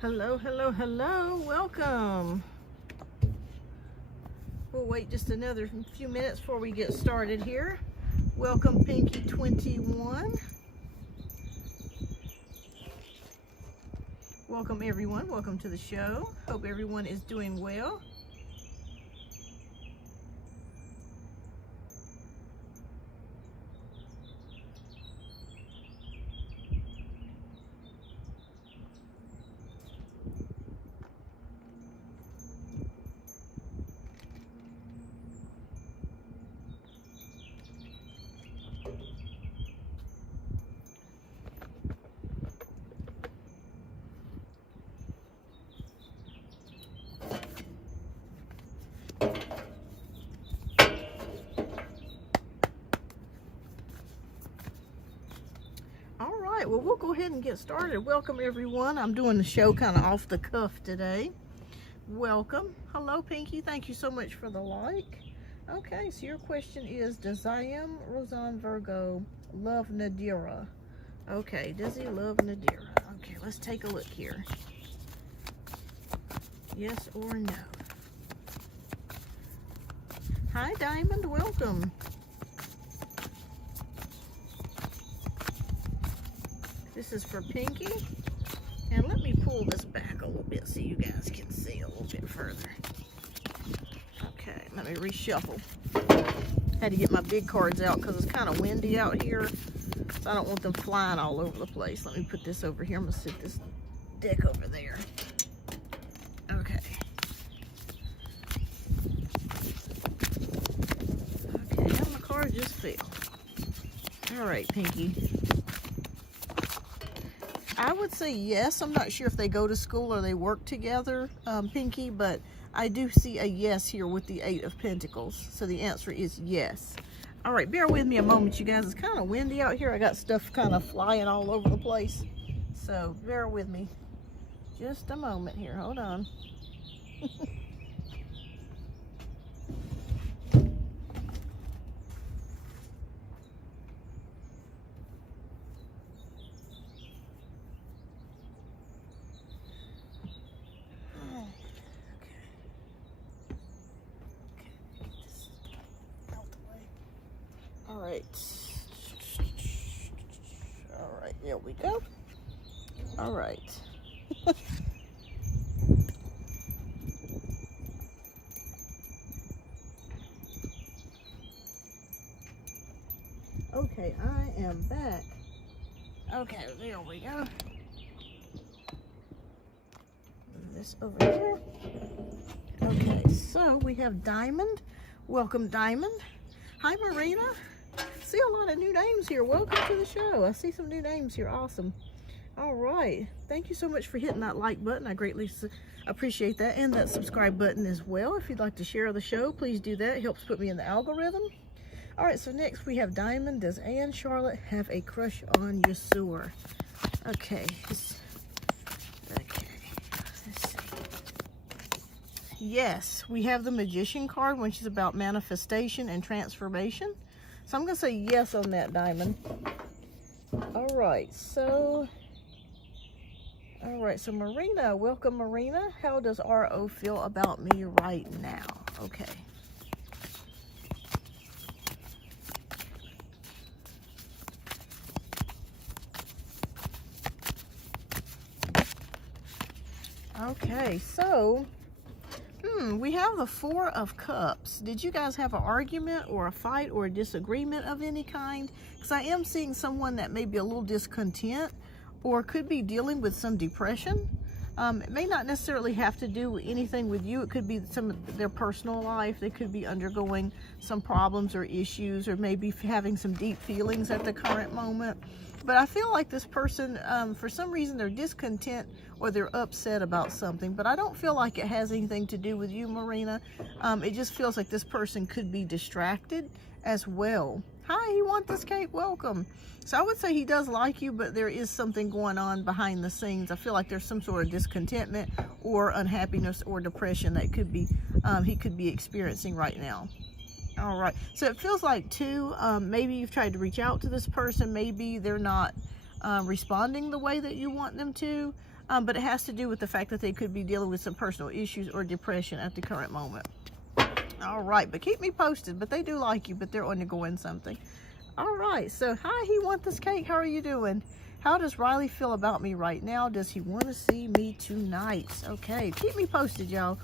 Hello, hello, hello, welcome. We'll wait just another few minutes before we get started here. Welcome, Pinky21. Welcome, everyone. Welcome to the show. Hope everyone is doing well. Well, we'll go ahead and get started. Welcome, everyone. I'm doing the show kind of off the cuff today. Welcome. Hello, Pinky. Thank you so much for the like. Okay, so your question is, does Ziam Rosan Virgo love Nadira? Okay, does he love Nadira? Okay, let's take a look here. Yes or no? Hi, Diamond. Welcome. This is for Pinky, and let me pull this back a little bit so you guys can see a little bit further. Okay, let me reshuffle. Had to get my big cards out because it's kind of windy out here, so I don't want them flying all over the place. Let me put this over here. I'm gonna sit this deck over there. Okay. Okay, how my card just fell. All right, Pinky. I would say yes. I'm not sure if they go to school or they work together, Pinky, but I do see a yes here with the 8 of Pentacles. So the answer is yes. All right, bear with me a moment, you guys. It's kind of windy out here. I got stuff kind of flying all over the place. So bear with me just a moment here. Hold on. All right, there we go. All right. Okay, I am back. Okay, there we go. Move this over here. Okay, so we have Diamond. Welcome, Diamond. Hi, Marina. See a lot of new names here. Welcome to the show. I see some new names here. Awesome. All right. Thank you so much for hitting that like button. I greatly appreciate that. And that subscribe button as well. If you'd like to share the show, please do that. It helps put me in the algorithm. All right. So next we have Diamond. Does Anne Charlotte have a crush on Yasur? Okay. Okay. Let's see. Yes. We have the Magician card when she's about manifestation and transformation. So I'm going to say yes on that, Diamond. All right, so Marina, welcome, Marina. How does RO feel about me right now? Okay. Okay, so we have the 4 of Cups. Did you guys have an argument or a fight or a disagreement of any kind? Because I am seeing someone that may be a little discontent or could be dealing with some depression. It may not necessarily have to do anything with you. It could be some of their personal life. They could be undergoing some problems or issues, or maybe having some deep feelings at the current moment. But I feel like this person, for some reason, they're discontent or they're upset about something. But I don't feel like it has anything to do with you, Marina. It just feels like this person could be distracted as well. Hi, he wants this cake. Welcome. So I would say he does like you, but there is something going on behind the scenes. I feel like there's some sort of discontentment or unhappiness or depression that could be he could be experiencing right now. All right. So it feels like too, maybe you've tried to reach out to this person. Maybe they're not responding the way that you want them to. But it has to do with the fact that they could be dealing with some personal issues or depression at the current moment. All right, but keep me posted. But they do like you, but they're undergoing something. All right, so hi, he wants this cake. How are you doing? How does Riley feel about me right now? Does he want to see me tonight? Okay, keep me posted, y'all.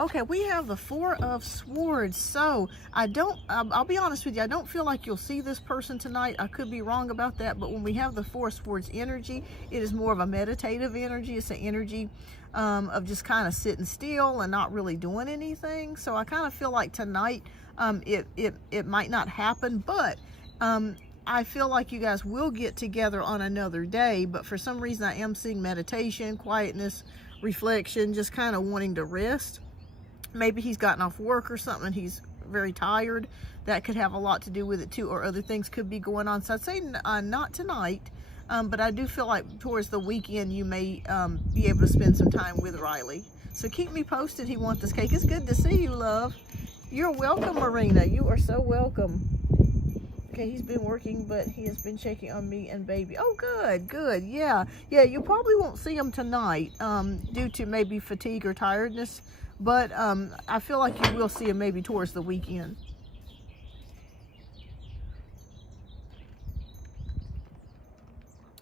Okay, we have the Four of Swords. So I'll be honest with you, I don't feel like you'll see this person tonight. I could be wrong about that, but when we have the Four of Swords energy, it is more of a meditative energy. It's an energy of just kind of sitting still and not really doing anything. So I kind of feel like tonight it might not happen, but I feel like you guys will get together on another day. But for some reason, I am seeing meditation, quietness, reflection, just kind of wanting to rest. Maybe he's gotten off work or something and he's very tired. That could have a lot to do with it too, or other things could be going on. So I'd say not tonight, but I do feel like towards the weekend you may be able to spend some time with Riley. So keep me posted. He wants this cake. It's good to see you, love. You're welcome, Marina. You are so welcome. Okay, he's been working, but he has been checking on me and baby. Oh, good, good. Yeah, you probably won't see him tonight due to maybe fatigue or tiredness. But I feel like you will see him maybe towards the weekend.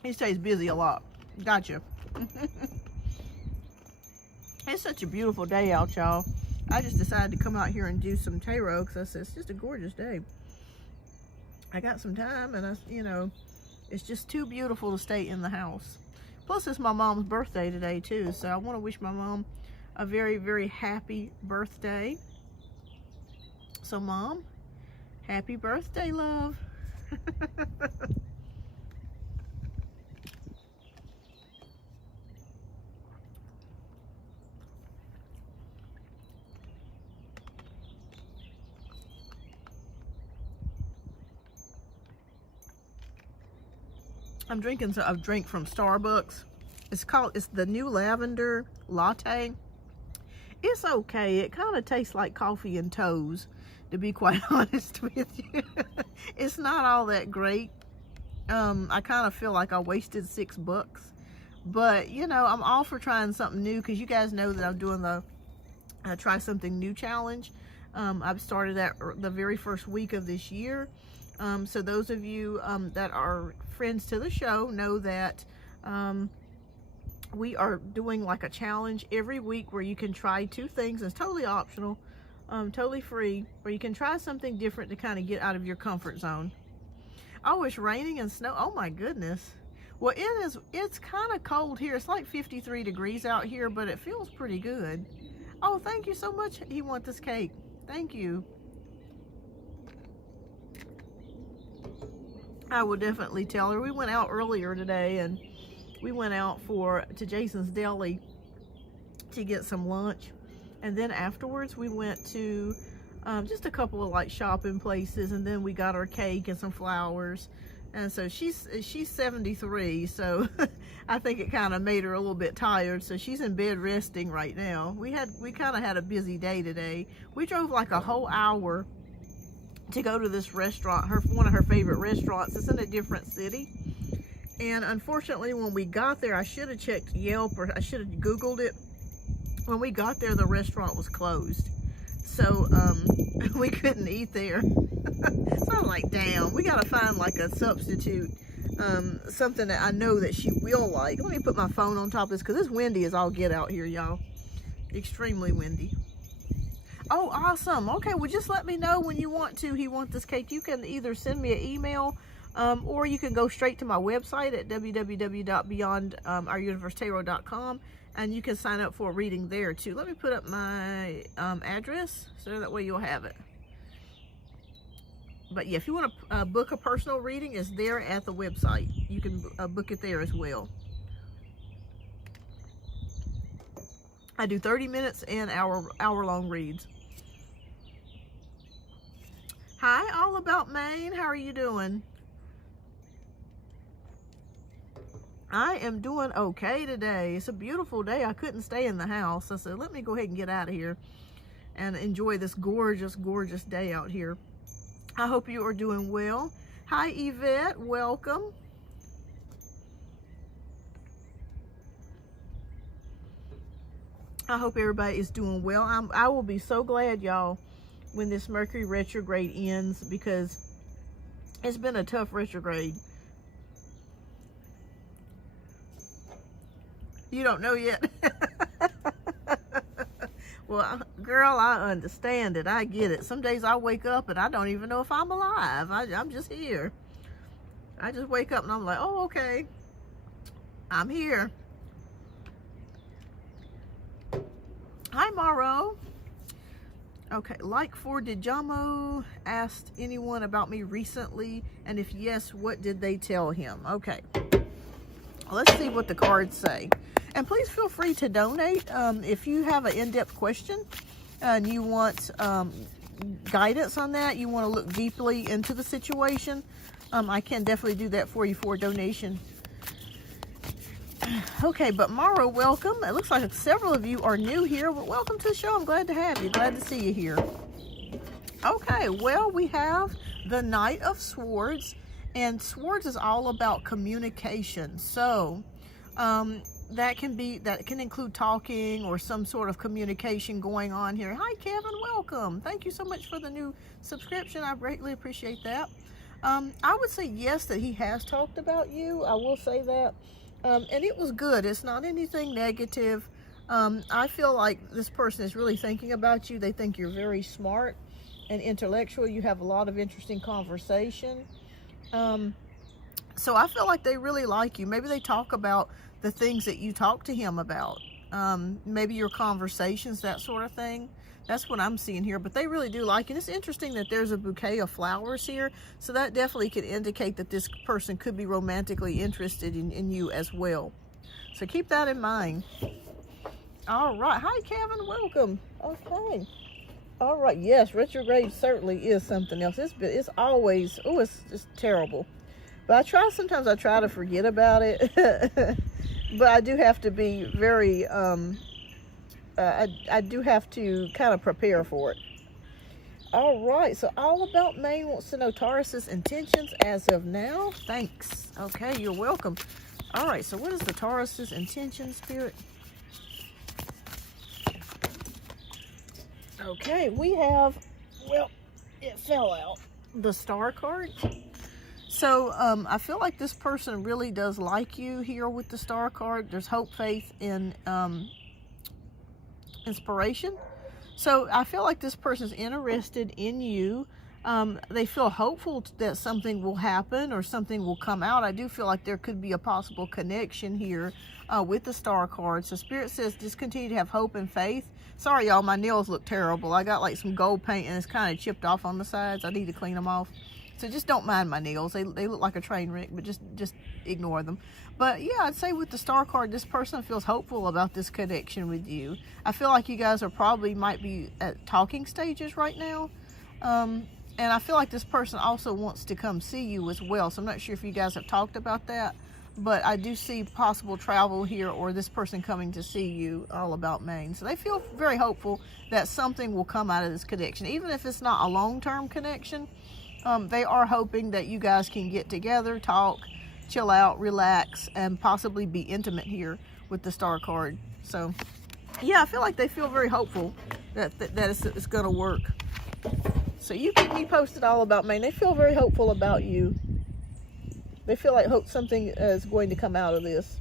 He stays busy a lot. Gotcha. It's such a beautiful day out, y'all. I just decided to come out here and do some tarot because I said it's just a gorgeous day. I got some time and it's just too beautiful to stay in the house. Plus, it's my mom's birthday today too, so I want to wish my mom a very, very happy birthday. So, Mom, happy birthday, love. I'm drinking a drink from Starbucks. It's the new lavender latte. It's okay. It kind of tastes like coffee and toes, to be quite honest with you. It's not all that great. I kind of feel like I wasted $6, but I'm all for trying something new because you guys know that I'm doing the try something new challenge. I've started that the very first week of this year. So those of you that are friends to the show know that we are doing like a challenge every week where you can try 2 things. It's totally optional, totally free, where you can try something different to kind of get out of your comfort zone. Oh, it's raining and snow. Oh my goodness. Well, it's kind of cold here. It's like 53 degrees out here, but it feels pretty good. Oh, thank you so much. He wants this cake. Thank you. I will definitely tell her. We went out earlier today and we went out to Jason's Deli to get some lunch, and then afterwards we went to just a couple of like shopping places, and then we got our cake and some flowers. And so she's 73, so I think it kind of made her a little bit tired, so she's in bed resting right now. We kind of had a busy day today. We drove like a whole hour to go to this restaurant, one of her favorite restaurants. It's in a different city. And unfortunately, when we got there, I should have checked Yelp, or I should have Googled it. When we got there, the restaurant was closed. So we couldn't eat there. So I'm like, damn, we got to find like a substitute, something that I know that she will like. Let me put my phone on top of this because it's windy as all get out here, y'all. Extremely windy. Oh, awesome. Okay, well, just let me know when you want to. He wants this cake. You can either send me an email, or you can go straight to my website at www.beyondouruniversetarot.com, and you can sign up for a reading there too. Let me put up my address so that way you'll have it. But yeah, if you want to book a personal reading, it's there at the website. You can book it there as well. I do 30 minutes and hour-long reads. Hi, All About Maine. How are you doing? I am doing okay today. It's a beautiful day. I couldn't stay in the house. I said, let me go ahead and get out of here and enjoy this gorgeous, gorgeous day out here. I hope you are doing well. Hi, Yvette. Welcome. I hope everybody is doing well. I will be so glad, y'all, when this Mercury retrograde ends, because it's been a tough retrograde. You don't know yet? Well, girl, I understand it. I get it. Some days I wake up and I don't even know if I'm alive. I'm just here. I just wake up and I'm like, oh, okay. I'm here. Hi, Mauro. Okay, like for did Jamo asked anyone about me recently? And if yes, what did they tell him? Okay. Let's see what the cards say. And please feel free to donate if you have an in-depth question and you want guidance on that, you want to look deeply into the situation, I can definitely do that for you for a donation. Okay, but Mauro, welcome. It looks like several of you are new here, but welcome to the show. I'm glad to have you. Glad to see you here. Okay, well, we have the Knight of Swords, and Swords is all about communication. So, that can include talking or some sort of communication going on here. Hi, Kevin, welcome. Thank you so much for the new subscription. I greatly appreciate that. I would say yes, that he has talked about you. I will say that. And it was good. It's not anything negative. I feel like this person is really thinking about you. They think you're very smart and intellectual. You have a lot of interesting conversation. So I feel like they really like you. Maybe they talk about the things that you talk to him about. Maybe your conversations, that sort of thing. That's what I'm seeing here. But they really do like you. And it's interesting that there's a bouquet of flowers here. So that definitely could indicate that this person could be romantically interested in you as well. So keep that in mind. All right. Hi, Kevin. Welcome. Okay. All right. Yes, retrograde certainly is something else. It's always, oh, it's just terrible. But sometimes I try to forget about it. But I do have to be very, I do have to kind of prepare for it. All right, so All About Maine wants to know Taurus's intentions as of now. Thanks. Okay, you're welcome. All right, so what is the Taurus's intention, Spirit? Okay, we have, well, it fell out, the Star card. So I feel like this person really does like you here with the Star card. There's hope, faith, and inspiration. So I feel like this person's interested in you. They feel hopeful that something will happen or something will come out. I do feel like there could be a possible connection here with the Star card. So Spirit says just continue to have hope and faith. Sorry, y'all, my nails look terrible. I got like some gold paint and it's kind of chipped off on the sides. I need to clean them off. So just don't mind my nails. They look like a train wreck, but just ignore them. But yeah, I'd say with the Star card, this person feels hopeful about this connection with you. I feel like you guys might be at talking stages right now. And I feel like this person also wants to come see you as well. So I'm not sure if you guys have talked about that, but I do see possible travel here or this person coming to see you, All About Maine. So they feel very hopeful that something will come out of this connection. Even if it's not a long-term connection, they are hoping that you guys can get together, talk, chill out, relax, and possibly be intimate here with the Star card. So yeah, I feel like they feel very hopeful that it's going to work. So you keep me posted, All About Maine. They feel very hopeful about you. They feel like something is going to come out of this.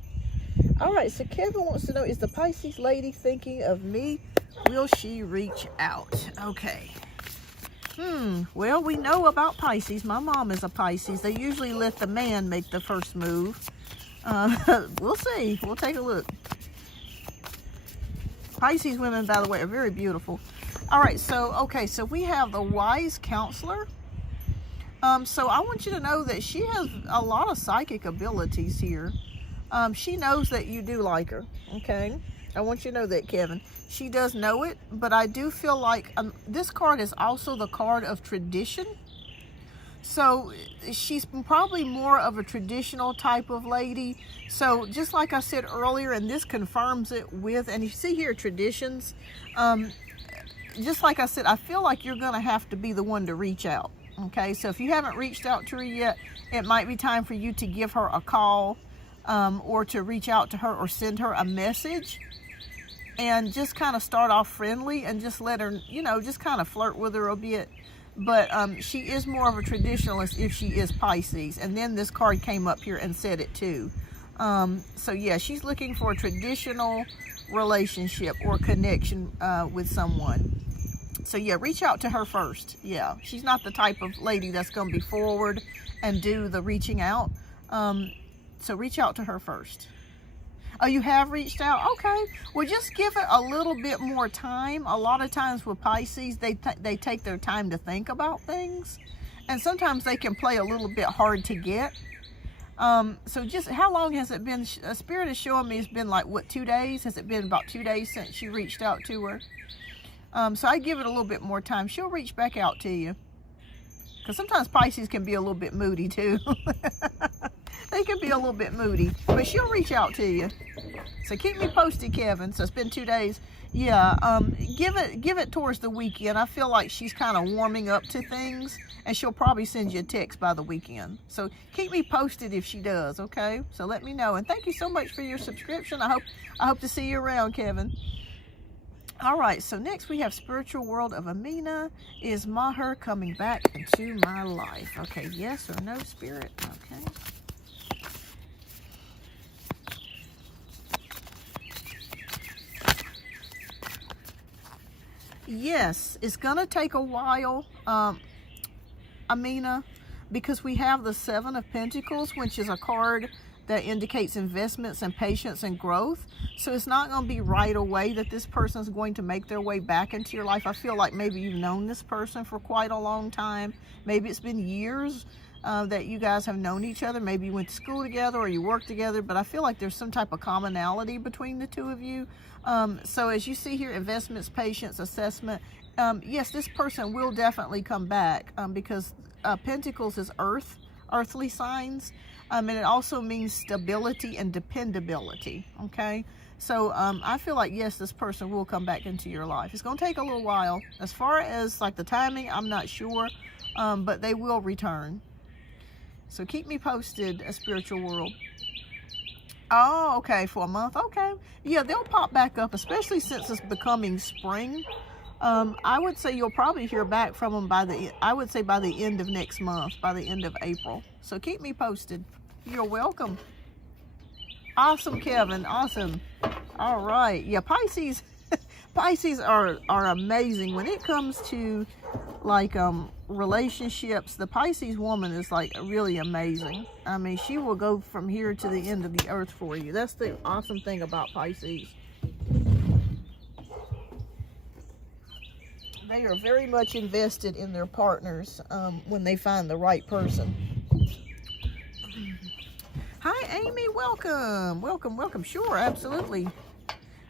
All right, so Kevin wants to know, is the Pisces lady thinking of me? Will she reach out? Okay. Well, we know about Pisces. My mom is a Pisces. They usually let the man make the first move. We'll see. We'll take a look. Pisces women, by the way, are very beautiful. All right, so we have the Wise Counselor. So I want you to know that she has a lot of psychic abilities here. She knows that you do like her, okay? I want you to know that, Kevin. She does know it, but I do feel like this card is also the card of tradition. So she's probably more of a traditional type of lady. So just like I said earlier, and this confirms it with, and you see here traditions, just like I said, I feel like you're going to have to be the one to reach out. Okay, so if you haven't reached out to her yet, it might be time for you to give her a call, or to reach out to her or send her a message, and just kind of start off friendly and just let her, you know, just kind of flirt with her a bit. But she is more of a traditionalist if she is Pisces. And then this card came up here and said it too. So yeah, she's looking for a traditional relationship or connection with someone. So yeah, reach out to her first. Yeah, she's not the type of lady that's going to be forward and do the reaching out. So reach out to her first. Oh, you have reached out? Okay. Well, just give it a little bit more time. A lot of times with Pisces, they take their time to think about things. And sometimes they can play a little bit hard to get. So just, how long has it been? Spirit is showing me it's been like, what, 2 days? Has it been about 2 days since you reached out to her? So I give it a little bit more time. She'll reach back out to you. Because sometimes Pisces can be a little bit moody too. They can be a little bit moody, but she'll reach out to you. So keep me posted, Kevin. So it's been 2 days. Yeah, give it towards the weekend. I feel like she's kind of warming up to things, and she'll probably send you a text by the weekend. So keep me posted if she does, okay? So let me know. And thank you so much for your subscription. I hope to see you around, Kevin. All right, so next we have Spiritual World of Amina. Is Maher coming back into my life? Okay, yes or no, Spirit? Okay. Yes, it's going to take a while, Amina, because we have the Seven of Pentacles, which is a card that indicates investments and patience and growth. So it's not going to be right away that this person is going to make their way back into your life. I feel like maybe you've known this person for quite a long time. Maybe it's been years that you guys have known each other. Maybe you went to school together or you work together, but I feel like there's some type of commonality between the two of you. So as you see here, investments, patience, assessment. Yes, this person will definitely come back because Pentacles is earthly signs. And it also means stability and dependability, okay? So I feel like, yes, this person will come back into your life. It's going to take a little while. As far as like the timing, I'm not sure, but they will return. So keep me posted, a Spiritual World. Oh, okay, for a month, okay. Yeah, they'll pop back up, especially since it's becoming spring. I would say you'll probably hear back from them by the end of next month, by the end of April. So keep me posted. You're welcome. Awesome, Kevin. Awesome. All right. Yeah, Pisces are amazing when it comes to like relationships. The Pisces woman is like really amazing. I mean, she will go from here to the end of the earth for you. That's the awesome thing about Pisces. They are very much invested in their partners when they find the right person. Hi, Amy. Welcome. Welcome, welcome. Sure, absolutely.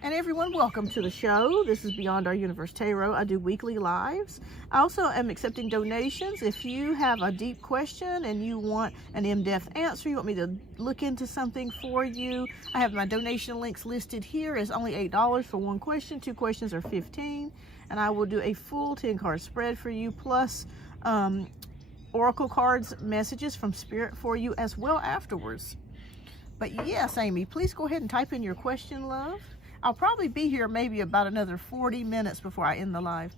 And everyone, welcome to the show. This is Beyond Our Universe Tarot. I do weekly lives. I also am accepting donations. If you have a deep question and you want an in-depth answer, you want me to look into something for you, I have my donation links listed here. It's only $8 for one question. 2 questions are $15. And I will do a full 10-card spread for you, plus oracle cards, messages from Spirit for you as well afterwards. But yes, Amy, please go ahead and type in your question, love. I'll probably be here maybe about another 40 minutes before I end the live.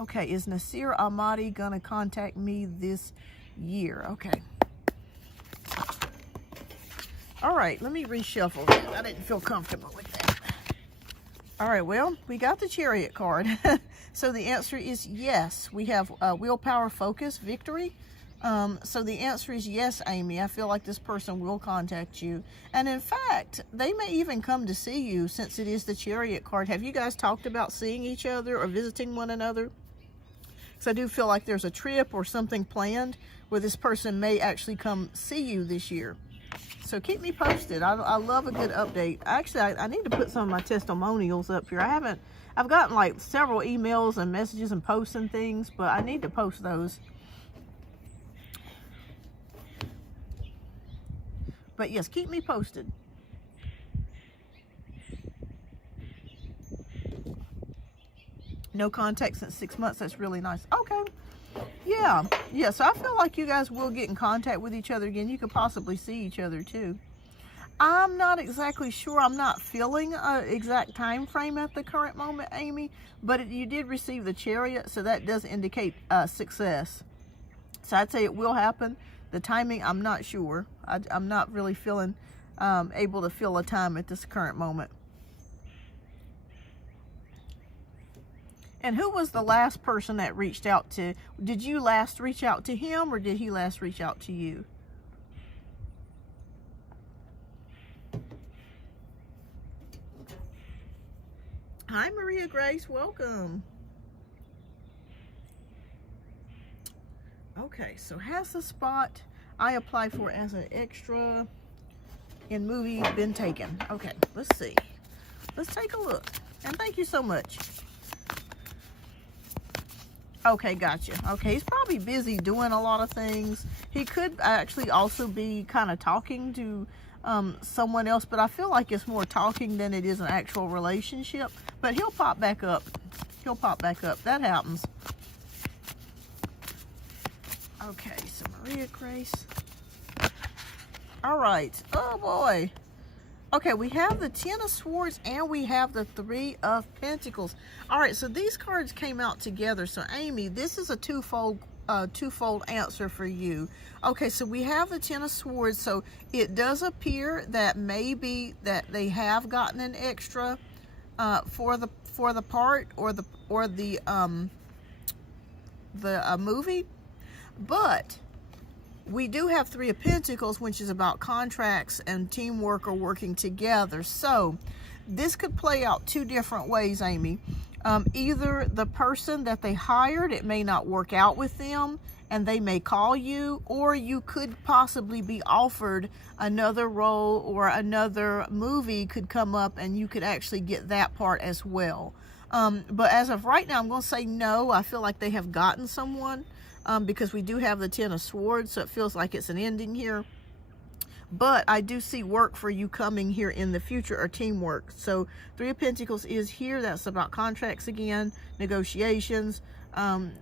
Okay, is Nasir Ahmadi gonna contact me this year? Okay. All right, let me reshuffle that. I didn't feel comfortable with that. All right, well, we got the Chariot card. So the answer is yes. We have willpower, focus, victory. So the answer is yes, Amy. I feel like this person will contact you. And in fact, they may even come to see you since it is the Chariot card. Have you guys talked about seeing each other or visiting one another? So I do feel like there's a trip or something planned where this person may actually come see you this year. So keep me posted. I love a good update. Actually, I need to put some of my testimonials up here. I've gotten like several emails and messages and posts and things, but I need to post those. But yes, keep me posted. No contact since 6 months. That's really nice. Okay. Yeah. So I feel like you guys will get in contact with each other again. You could possibly see each other too. I'm not exactly sure. I'm not feeling an exact time frame at the current moment, Amy, but you did receive the Chariot, so that does indicate success. So I'd say it will happen. The timing, I'm not sure. I'm not really feeling able to feel a time at this current moment. And who was the last person that reached out to? Did you last reach out to him, or did he last reach out to you? Hi, Maria Grace. Welcome. Okay, so has the spot I applied for as an extra in movie been taken? Okay, let's see. Let's take a look. And thank you so much. Okay, gotcha. Okay, he's probably busy doing a lot of things. He could actually also be kind of talking to someone else, but I feel like it's more talking than it is an actual relationship. But he'll pop back up. He'll pop back up. That happens. Okay, so Maria Grace. All right. Oh, boy. Okay, we have the Ten of Swords and we have the Three of Pentacles. All right, so these cards came out together. So, Amy, this is a twofold answer for you. Okay, so we have the Ten of Swords. So it does appear that maybe that they have gotten an extra for the part or the movie, but we do have Three of Pentacles, which is about contracts and teamwork or working together. So this could play out two different ways, Amy. Either the person that they hired, it may not work out with them and they may call you, or you could possibly be offered another role, or another movie could come up and you could actually get that part as well. But as of right now, I'm going to say no. I feel like they have gotten someone. Because we do have the Ten of Swords, so it feels like it's an ending here. But I do see work for you coming here in the future, or teamwork. So Three of Pentacles is here. That's about contracts again, negotiations.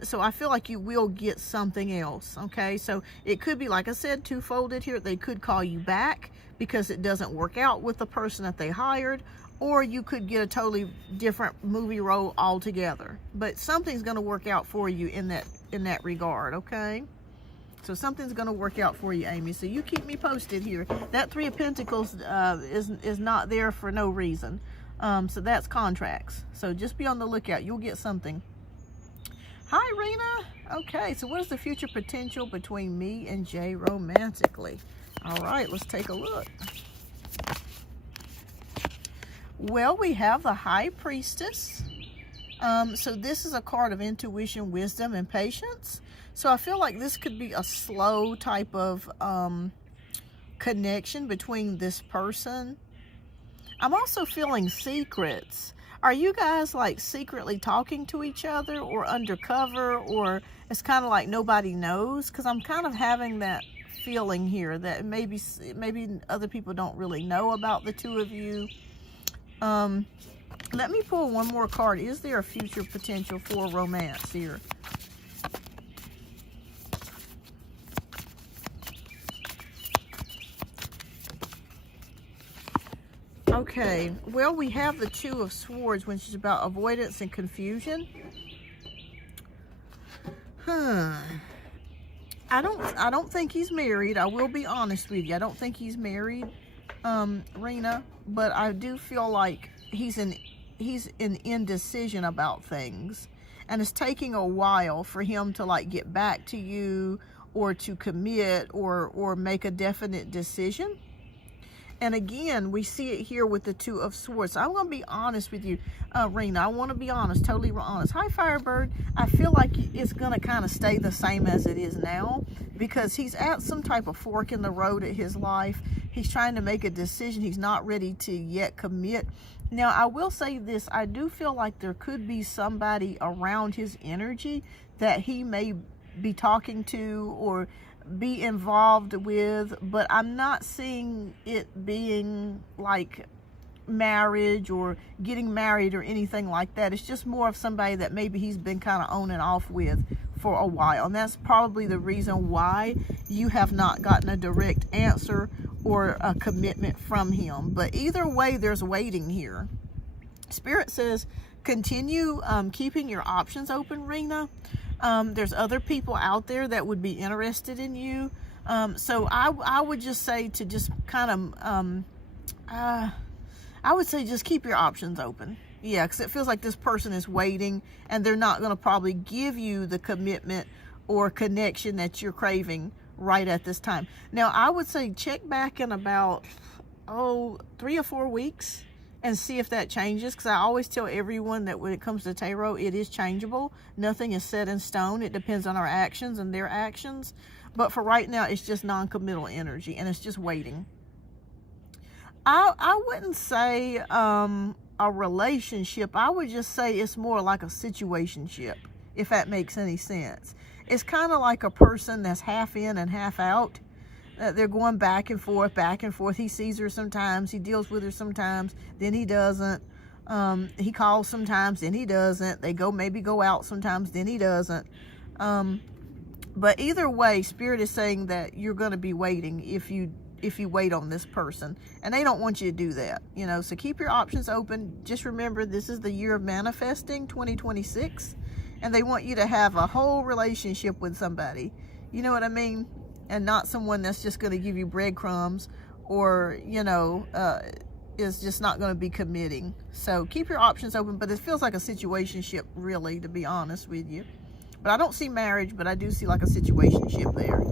So I feel like you will get something else, okay? So it could be, like I said, two-folded here. They could call you back because it doesn't work out with the person that they hired, or you could get a totally different movie role altogether. But something's going to work out for you in that regard, okay? So something's going to work out for you, Amy. So you keep me posted here. That Three of Pentacles is not there for no reason. So that's contracts. So just be on the lookout. You'll get something. Hi, Rena. Okay, so what is the future potential between me and Jay romantically? All right, let's take a look. Well, we have the High Priestess. So this is a card of intuition, wisdom, and patience. So I feel like this could be a slow type of connection between this person. I'm also feeling secrets. Are you guys like secretly talking to each other, or undercover, or it's kind of like nobody knows? Because I'm kind of having that feeling here that maybe other people don't really know about the two of you. Let me pull one more card. Is there a future potential for romance here? Okay, well, we have the Two of Swords, which is about avoidance and confusion. I don't think he's married. I will be honest with you. I don't think he's married, Rena, but I do feel like he's in indecision about things, and it's taking a while for him to like get back to you, or to commit, or make a definite decision. And again, we see it here with the Two of Swords. So I'm going to be honest with you, Rena. I want to be honest, totally honest. Hi, Firebird. I feel like it's going to kind of stay the same as it is now, because he's at some type of fork in the road at his life. He's trying to make a decision. He's not ready to yet commit. Now, I will say this. I do feel like there could be somebody around his energy that he may be talking to or be involved with, but I'm not seeing it being like marriage or getting married or anything like that. It's just more of somebody that maybe he's been kind of on and off with for a while, and that's probably the reason why you have not gotten a direct answer or a commitment from him. But either way, there's waiting here. Spirit says continue keeping your options open, Rena. There's other people out there that would be interested in you. So I would just say to just kind of, I would say just keep your options open. Yeah, because it feels like this person is waiting, and they're not going to probably give you the commitment or connection that you're craving right at this time. Now, I would say check back in about, 3 or 4 weeks and see if that changes, because I always tell everyone that when it comes to tarot, it is changeable. Nothing is set in stone. It depends on our actions and their actions. But for right now, it's just non-committal energy, and it's just waiting. I wouldn't say a relationship. I would just say it's more like a situationship, if that makes any sense. It's kind of like a person that's half in and half out. They're going back and forth, back and forth. He sees her sometimes, he deals with her sometimes, then he doesn't. He calls sometimes, then he doesn't. They maybe go out sometimes, then he doesn't. But either way, Spirit is saying that you're going to be waiting if you wait on this person, and they don't want you to do that, so keep your options open. Just remember, this is the year of manifesting, 2026, and they want you to have a whole relationship with somebody, you know what I mean, and not someone that's just going to give you breadcrumbs or is just not going to be committing. So keep your options open, but it feels like a situationship, really, to be honest with you. But I don't see marriage, but I do see like a situationship there.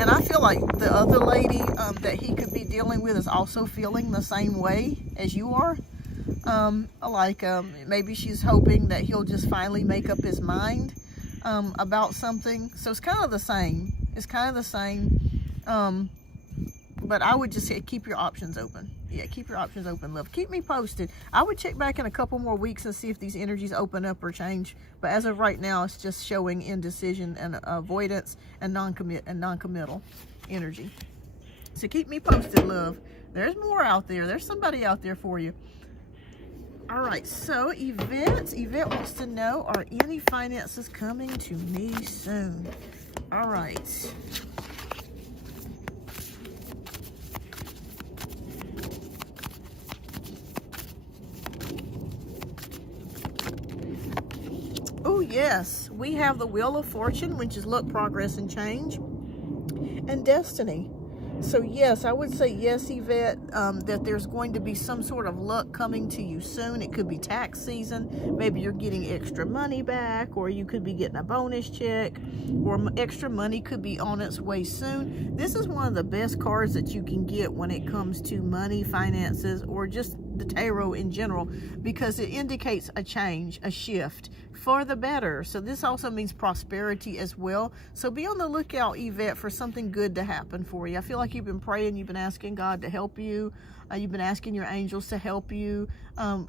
And I feel like the other lady that he could be dealing with is also feeling the same way as you are. Maybe she's hoping that he'll just finally make up his mind about something. So it's kind of the same. It's kind of the same. But I would just say keep your options open. Yeah, keep your options open, love. Keep me posted. I would check back in a couple more weeks and see if these energies open up or change. But as of right now, it's just showing indecision and avoidance and non-committal energy. So keep me posted, love. There's more out there. There's somebody out there for you. All right, so Yvette wants to know, are any finances coming to me soon? All right. Oh yes, we have the Wheel of Fortune, which is luck, progress, and change, and destiny. So yes, I would say yes, Yvette, that there's going to be some sort of luck coming to you soon. It could be tax season. Maybe you're getting extra money back, or you could be getting a bonus check, or extra money could be on its way soon. This is one of the best cards that you can get when it comes to money, finances, or just the tarot in general, because it indicates a change, a shift for the better. So this also means prosperity as well. So be on the lookout, Yvette, for something good to happen for you. I feel like you've been praying, you've been asking God to help you. You've been asking your angels to help you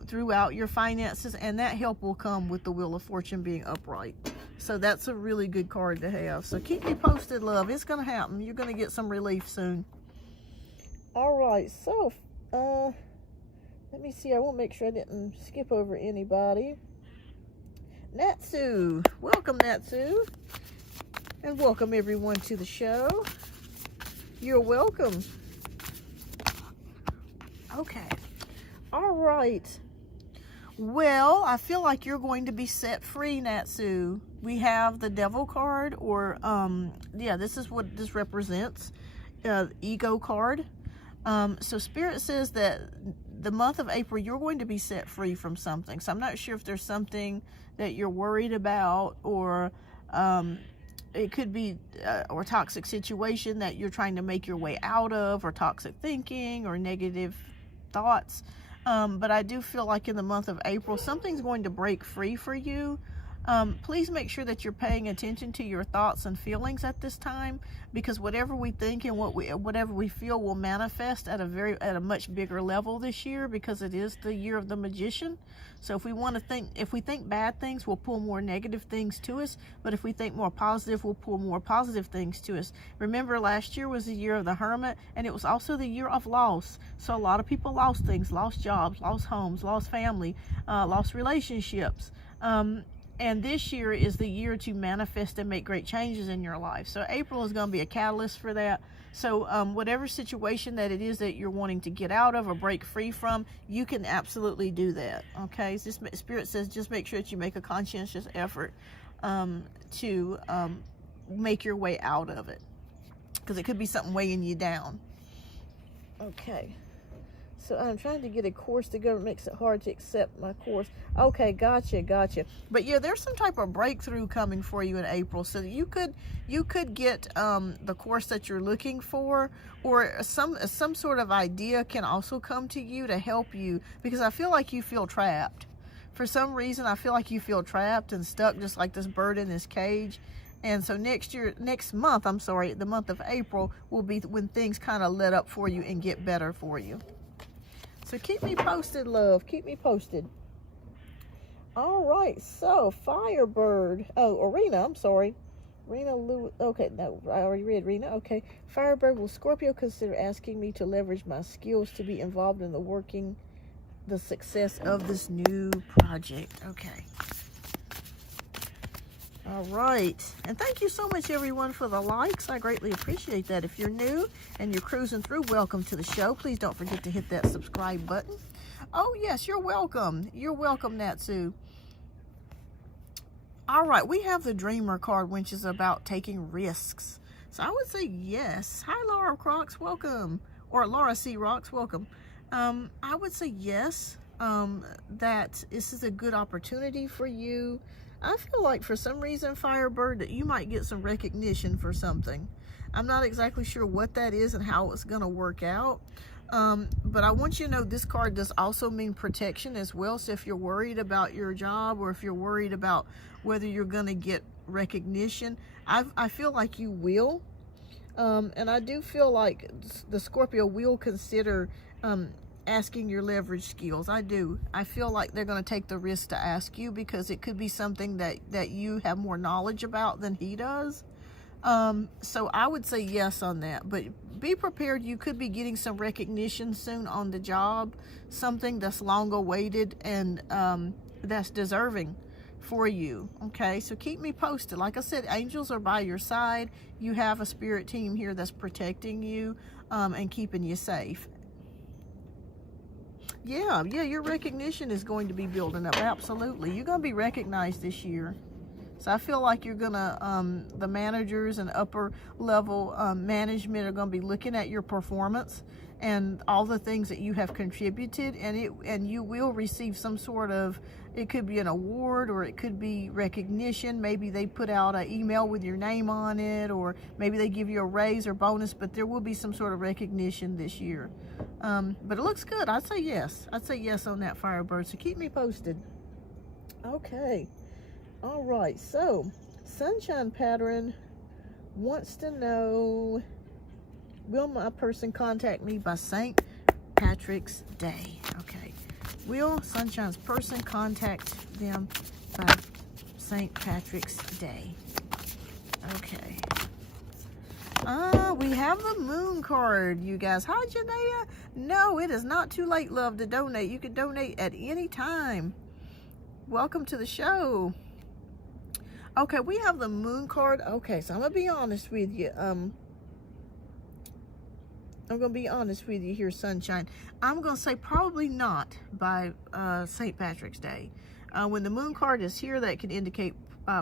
throughout your finances, and that help will come with the Wheel of Fortune being upright. So that's a really good card to have. So keep me posted, love. It's going to happen. You're going to get some relief soon. All right, so let me see. I want to make sure I didn't skip over anybody. Natsu. Welcome, Natsu. And welcome, everyone, to the show. You're welcome. Okay. All right. Well, I feel like you're going to be set free, Natsu. We have the Devil card, or, yeah, this is what this represents. Ego card. So Spirit says that the month of April, you're going to be set free from something. So I'm not sure if there's something that you're worried about, or it could be or toxic situation that you're trying to make your way out of, or toxic thinking or negative thoughts. But I do feel like in the month of April, something's going to break free for you. Please make sure that you're paying attention to your thoughts and feelings at this time, because whatever we think and whatever we feel will manifest at a much bigger level this year, because it is the year of the magician. So if we think bad things, we'll pull more negative things to us. But if we think more positive, we'll pull more positive things to us. Remember, last year was the year of the hermit, and it was also the year of loss. So a lot of people lost things, lost jobs, lost homes, lost family, lost relationships. And this year is the year to manifest and make great changes in your life. So April is going to be a catalyst for that. So whatever situation that it is that you're wanting to get out of or break free from, you can absolutely do that. Okay, so this Spirit says just make sure that you make a conscientious effort to make your way out of it, because it could be something weighing you down. Okay. So I'm trying to get a course to go. It makes it hard to accept my course. Okay, gotcha. But yeah, there's some type of breakthrough coming for you in April, so that you could get the course that you're looking for, or some sort of idea can also come to you to help you, because I feel like you feel trapped. For some reason, I feel like you feel trapped and stuck, just like this bird in this cage. And so next month, the month of April will be when things kind of let up for you and get better for you. So keep me posted, love. Keep me posted. All right. So Firebird. Oh, Arena. I'm sorry. Rena Lewis. Okay. No, I already read Rena. Okay. Firebird, will Scorpio consider asking me to leverage my skills to be involved in the success of this new project? Okay. All right. And thank you so much, everyone, for the likes. I greatly appreciate that. If you're new and you're cruising through, welcome to the show. Please don't forget to hit that subscribe button. Oh, yes, you're welcome. You're welcome, Natsu. All right. We have the Dreamer card, which is about taking risks. So I would say yes. Hi, Laura Crocs. Welcome. Or Laura C. Rocks. Welcome. I would say yes, that this is a good opportunity for you. I feel like for some reason, Firebird, that you might get some recognition for something. I'm not exactly sure what that is and how it's going to work out. But I want you to know this card does also mean protection as well. So if you're worried about your job, or if you're worried about whether you're going to get recognition, I feel like you will. And I do feel like the Scorpio will consider asking your leverage skills. I do. I feel like they're going to take the risk to ask you, because it could be something that you have more knowledge about than he does. So I would say yes on that, but be prepared. You could be getting some recognition soon on the job, something that's long awaited and that's deserving for you. Okay, so keep me posted. Like I said, angels are by your side. You have a spirit team here that's protecting you and keeping you safe. Yeah, your recognition is going to be building up. Absolutely. You're going to be recognized this year. So I feel like you're going to, the managers and upper level management are going to be looking at your performance and all the things that you have contributed, and you will receive some sort of, it could be an award, or it could be recognition. Maybe they put out an email with your name on it, or maybe they give you a raise or bonus, but there will be some sort of recognition this year. But it looks good. I'd say yes. I'd say yes on that, Firebird. So keep me posted. Okay. All right. So Sunshine Pattern wants to know, will my person contact me by St. Patrick's Day? Okay. Will Sunshine's person contact them by St. Patrick's Day? Okay. We have the Moon card, you guys. Hi, Janaea. No, it is not too late, love, to donate. You can donate at any time. Welcome to the show. Okay, we have the Moon card. Okay, so I'm going to be honest with you. I'm going to be honest with you here, Sunshine. I'm going to say probably not by St. Patrick's Day. When the Moon card is here, that can indicate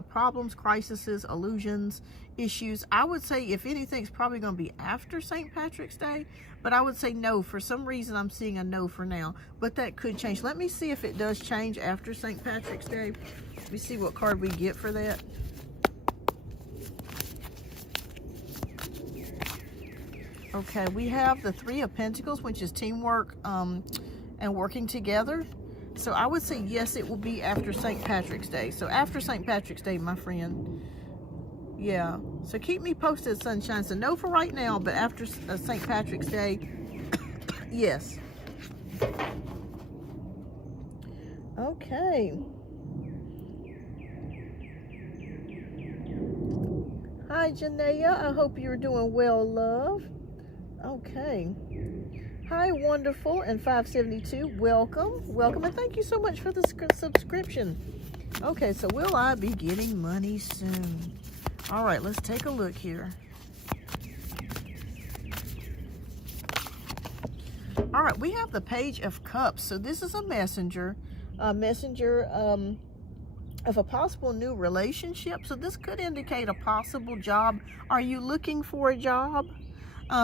problems, crises, illusions, issues. I would say, if anything, it's probably going to be after St. Patrick's Day, but I would say no. For some reason, I'm seeing a no for now, but that could change. Let me see if it does change after St. Patrick's Day. Let me see what card we get for that. Okay, we have the Three of Pentacles, which is teamwork and working together. So I would say yes, it will be after St. Patrick's Day. So after St. Patrick's Day, my friend. Yeah. So keep me posted, sunshine. So no for right now, but after St. Patrick's Day, yes. Okay. Hi, Janaea. I hope you're doing well, love. Okay. Hi, Wonderful and 572. Welcome. Welcome, and thank you so much for the subscription. Okay, so will I be getting money soon? All right, let's take a look here. All right, we have the Page of Cups. So this is a messenger of a possible new relationship. So this could indicate a possible job. Are you looking for a job?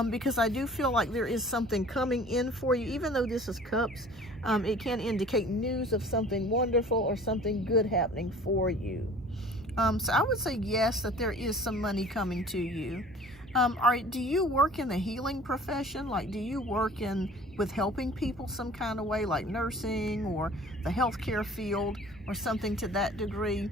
Because I do feel like there is something coming in for you. Even though this is cups, it can indicate news of something wonderful or something good happening for you. So I would say yes, that there is some money coming to you. Do you work in the healing profession? Like, do you work with helping people some kind of way, like nursing or the healthcare field or something to that degree?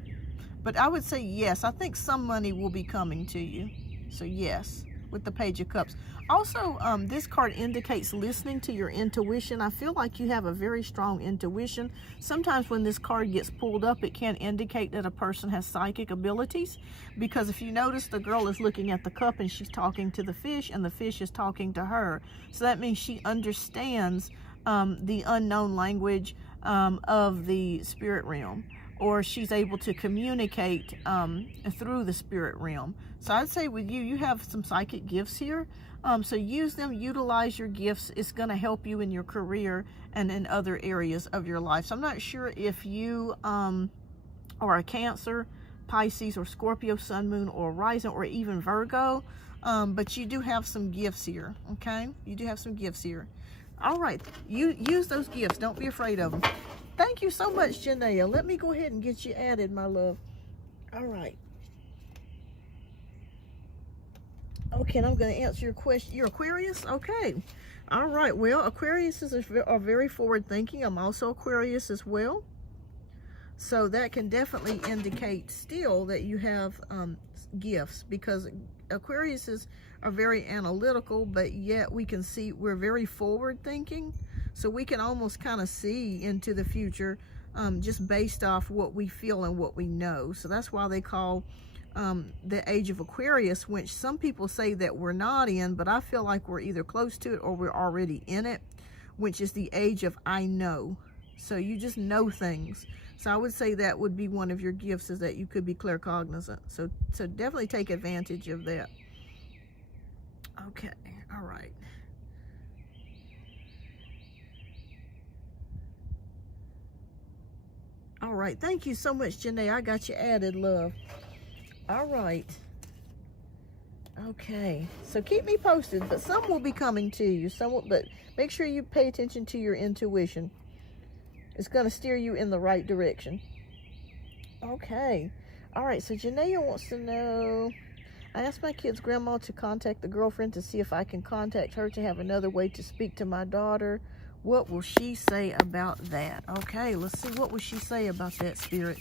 But I would say yes, I think some money will be coming to you. So yes, with the Page of Cups. Also, this card indicates listening to your intuition. I feel like you have a very strong intuition. Sometimes when this card gets pulled up, it can indicate that a person has psychic abilities. Because if you notice, the girl is looking at the cup and she's talking to the fish, and the fish is talking to her. So that means she understands the unknown language of the spirit realm, or she's able to communicate through the spirit realm. So I'd say with you, you have some psychic gifts here. So use them, utilize your gifts. It's going to help you in your career and in other areas of your life. So I'm not sure if you are a Cancer, Pisces, or Scorpio, Sun, Moon, or Rising, or even Virgo, but you do have some gifts here, okay? You do have some gifts here. All right, you use those gifts. Don't be afraid of them. Thank you so much, Janaea. Let me go ahead and get you added, my love. All right. Okay, and I'm going to answer your question. You're Aquarius? Okay. All right. Well, Aquariuses are very forward-thinking. I'm also Aquarius as well. So that can definitely indicate still that you have gifts, because Aquariuses are very analytical, but yet we can see we're very forward-thinking. So we can almost kind of see into the future just based off what we feel and what we know. So that's why they call the age of Aquarius, which some people say that we're not in, but I feel like we're either close to it or we're already in it, which is the age of I know. So you just know things. So I would say that would be one of your gifts, is that you could be claircognizant. So definitely take advantage of that. Okay, all right. All right, thank you so much, Janae. I got you added, love. All right. Okay, so keep me posted, but some will be coming to you. But make sure you pay attention to your intuition. It's going to steer you in the right direction. Okay. All right, so Janaea wants to know, I asked my kid's grandma to contact the girlfriend to see if I can contact her to have another way to speak to my daughter. What will she say about that? Okay, let's see. What will she say about that, Spirit?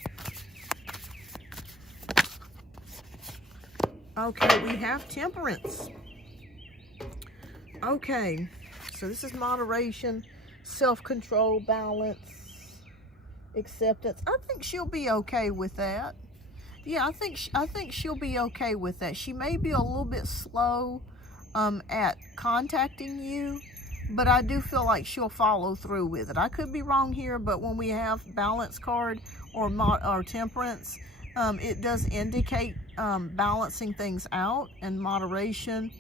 Okay, we have Temperance. Okay, so this is moderation, self-control, balance, acceptance. I think she'll be okay with that. Yeah, I think she'll be okay with that. She may be a little bit slow at contacting you, but I do feel like she'll follow through with it. I could be wrong here, but when we have balance card or temperance, it does indicate balancing things out and moderation.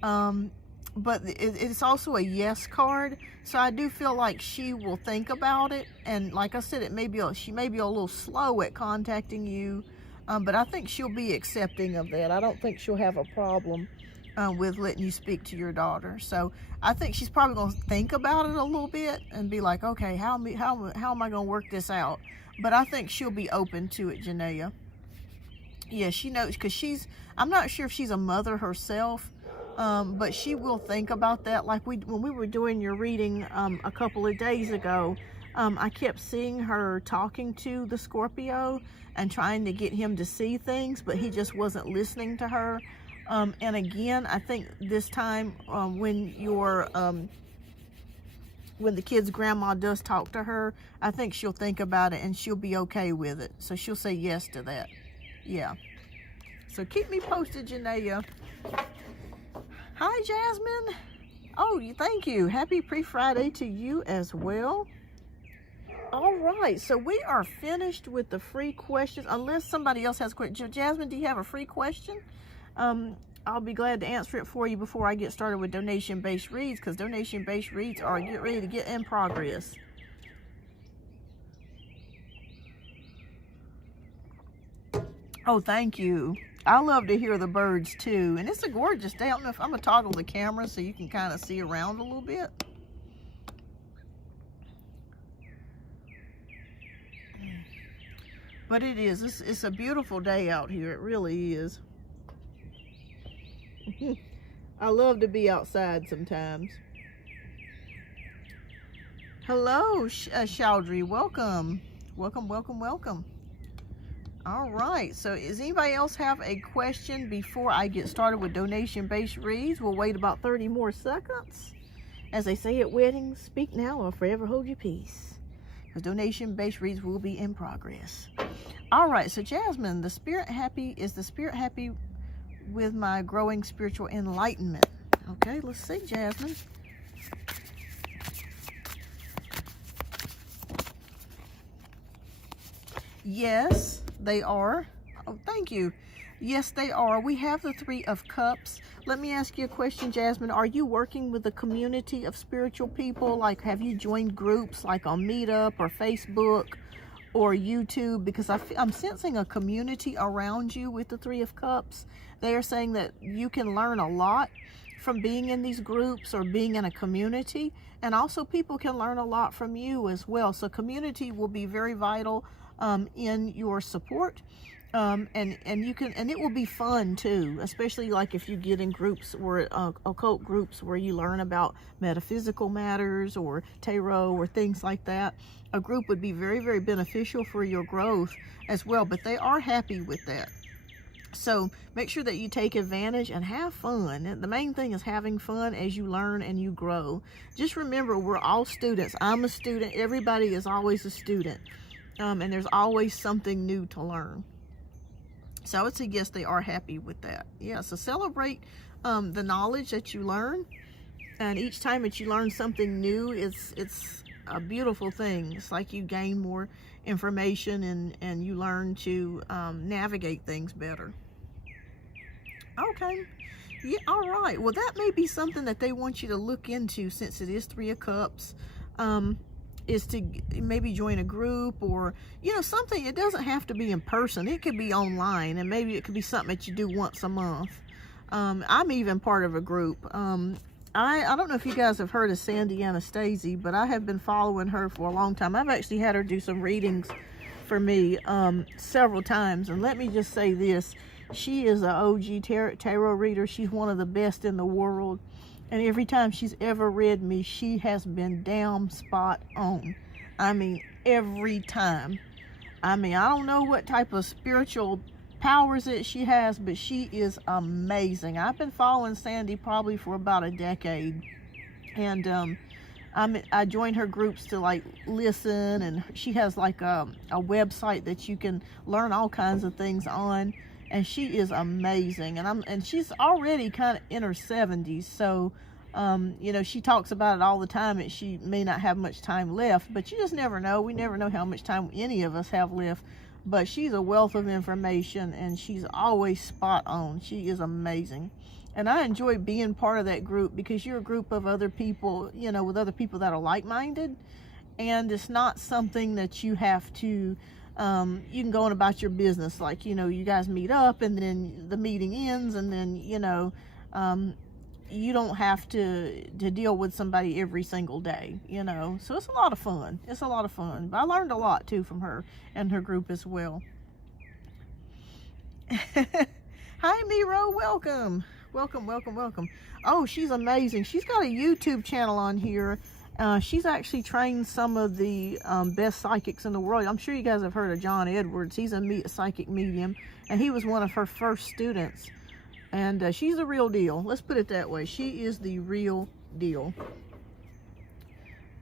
But it's also a yes card, so I do feel like she will think about it. And like I said, she may be a little slow at contacting you, but I think she'll be accepting of that. I don't think she'll have a problem with letting you speak to your daughter. So I think she's probably going to think about it a little bit and be like, okay, how am I going to work this out? But I think she'll be open to it, Janaea. Yeah, she knows, because I'm not sure if she's a mother herself, but she will think about that. Like when we were doing your reading a couple of days ago, I kept seeing her talking to the Scorpio and trying to get him to see things, but he just wasn't listening to her. And again, I think this time when the kid's grandma does talk to her, I think she'll think about it and she'll be okay with it. So she'll say yes to that. Yeah. So keep me posted, Janaea. Hi, Jasmine. Oh, thank you. Happy pre-Friday to you as well. All right, so we are finished with the free questions, unless somebody else has questions. Jasmine, do you have a free question? I'll be glad to answer it for you before I get started with donation-based reads, because donation-based reads are get ready to get in progress. Oh, thank you. I love to hear the birds too, and it's a gorgeous day. I don't know if I'm gonna toggle the camera so you can kind of see around a little bit. But it is. It's a beautiful day out here. It really is. I love to be outside sometimes. Hello, Chaudry. Welcome. Welcome, welcome, welcome. All right. So does anybody else have a question before I get started with donation-based reads? We'll wait about 30 more seconds. As they say at weddings, speak now or forever hold your peace. Because donation-based reads will be in progress. All right. So Jasmine, is the spirit happy with my growing spiritual enlightenment? Okay, let's see, Jasmine. Yes, they are. Oh, thank you. Yes, they are. We have the Three of Cups. Let me ask you a question, Jasmine. Are you working with a community of spiritual people? Like, have you joined groups like on Meetup or Facebook or YouTube? Because I'm sensing a community around you with the Three of Cups. They are saying that you can learn a lot from being in these groups or being in a community, and also people can learn a lot from you as well. So community will be very vital in your support, and it will be fun too, especially like if you get in groups or occult groups where you learn about metaphysical matters or tarot or things like that. A group would be very, very beneficial for your growth as well, but they are happy with that. So make sure that you take advantage and have fun. The main thing is having fun as you learn and you grow. Just remember, we're all students. I'm a student. Everybody is always a student. And there's always something new to learn. So I would say, yes, they are happy with that. Yeah, so celebrate the knowledge that you learn. And each time that you learn something new, it's a beautiful thing. It's like you gain more information and you learn to navigate things better. Okay. Yeah, all right. Well, that may be something that they want you to look into, since it is Three of Cups, is to maybe join a group or, something. It doesn't have to be in person. It could be online, and maybe it could be something that you do once a month. I'm even part of a group. I don't know if you guys have heard of Sandy Anastasia, but I have been following her for a long time. I've actually had her do some readings for me several times, and let me just say this. She is an OG tarot reader. She's one of the best in the world. And every time she's ever read me, she has been damn spot on. I mean, every time. I don't know what type of spiritual powers that she has, but she is amazing. I've been following Sandy probably for about a decade. And I joined her groups to like listen, and she has like a website that you can learn all kinds of things on. And she is amazing, and she's already kind of in her 70s, so she talks about it all the time, and she may not have much time left, but you just never know. We never know how much time any of us have left. But she's a wealth of information, and she's always spot on. She is amazing, and I enjoy being part of that group, because you're a group of other people, with other people that are like-minded, and it's not something that you have to you can go on about your business, like, you guys meet up and then the meeting ends, and then, you don't have to deal with somebody every single day, so it's a lot of fun. It's a lot of fun. But I learned a lot too from her and her group as well. Hi, Miro. Welcome. Welcome, welcome, welcome. Oh, she's amazing. She's got a YouTube channel on here. She's actually trained some of the best psychics in the world. I'm sure you guys have heard of John Edwards. He's a psychic medium, and he was one of her first students. And she's the real deal. Let's put it that way. She is the real deal.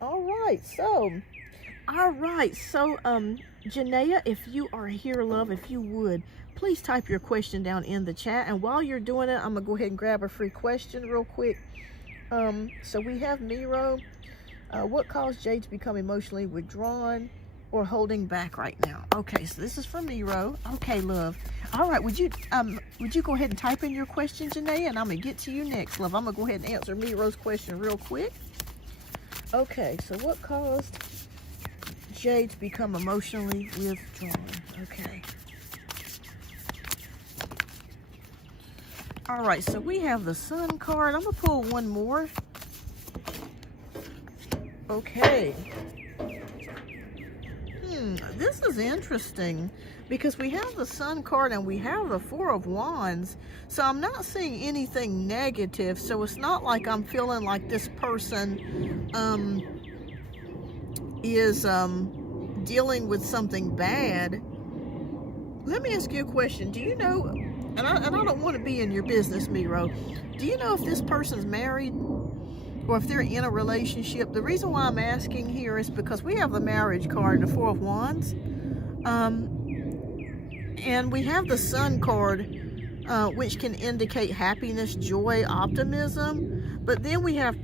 All right, so Janaea, if you are here, love, if you would, please type your question down in the chat. And while you're doing it, I'm gonna go ahead and grab a free question real quick. So we have Miro. What caused Jade to become emotionally withdrawn or holding back right now? Okay, so this is for Miro. Okay, love. All right, would you go ahead and type in your question, Janaea, and I'm gonna get to you next, love. I'm gonna go ahead and answer Miro's question real quick. Okay, so what caused Jade to become emotionally withdrawn? Okay. All right, so we have the Sun card. I'm gonna pull one more. Okay. This is interesting because we have the Sun card and we have the Four of Wands. So I'm not seeing anything negative. So it's not like I'm feeling like this person is dealing with something bad. Let me ask you a question. Do you know, and I don't want to be in your business, Miro, do you know if this person's married or if they're in a relationship? The reason why I'm asking here is because we have the marriage card, the Four of Wands, and we have the Sun card, which can indicate happiness, joy, optimism. But then we have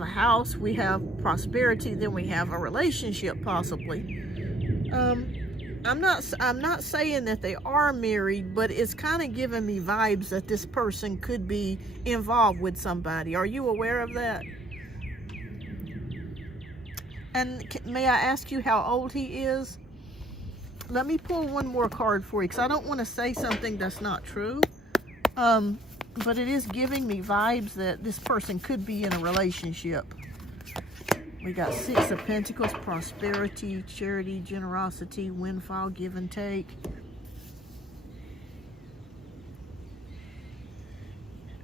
a house, we have prosperity, then we have a relationship possibly. I'm not saying that they are married, but it's kind of giving me vibes that this person could be involved with somebody. Are you aware of that? And may I ask you how old he is? Let me pull one more card for you, because I don't want to say something that's not true. But it is giving me vibes that this person could be in a relationship. We got Six of Pentacles, prosperity, charity, generosity, windfall, give and take.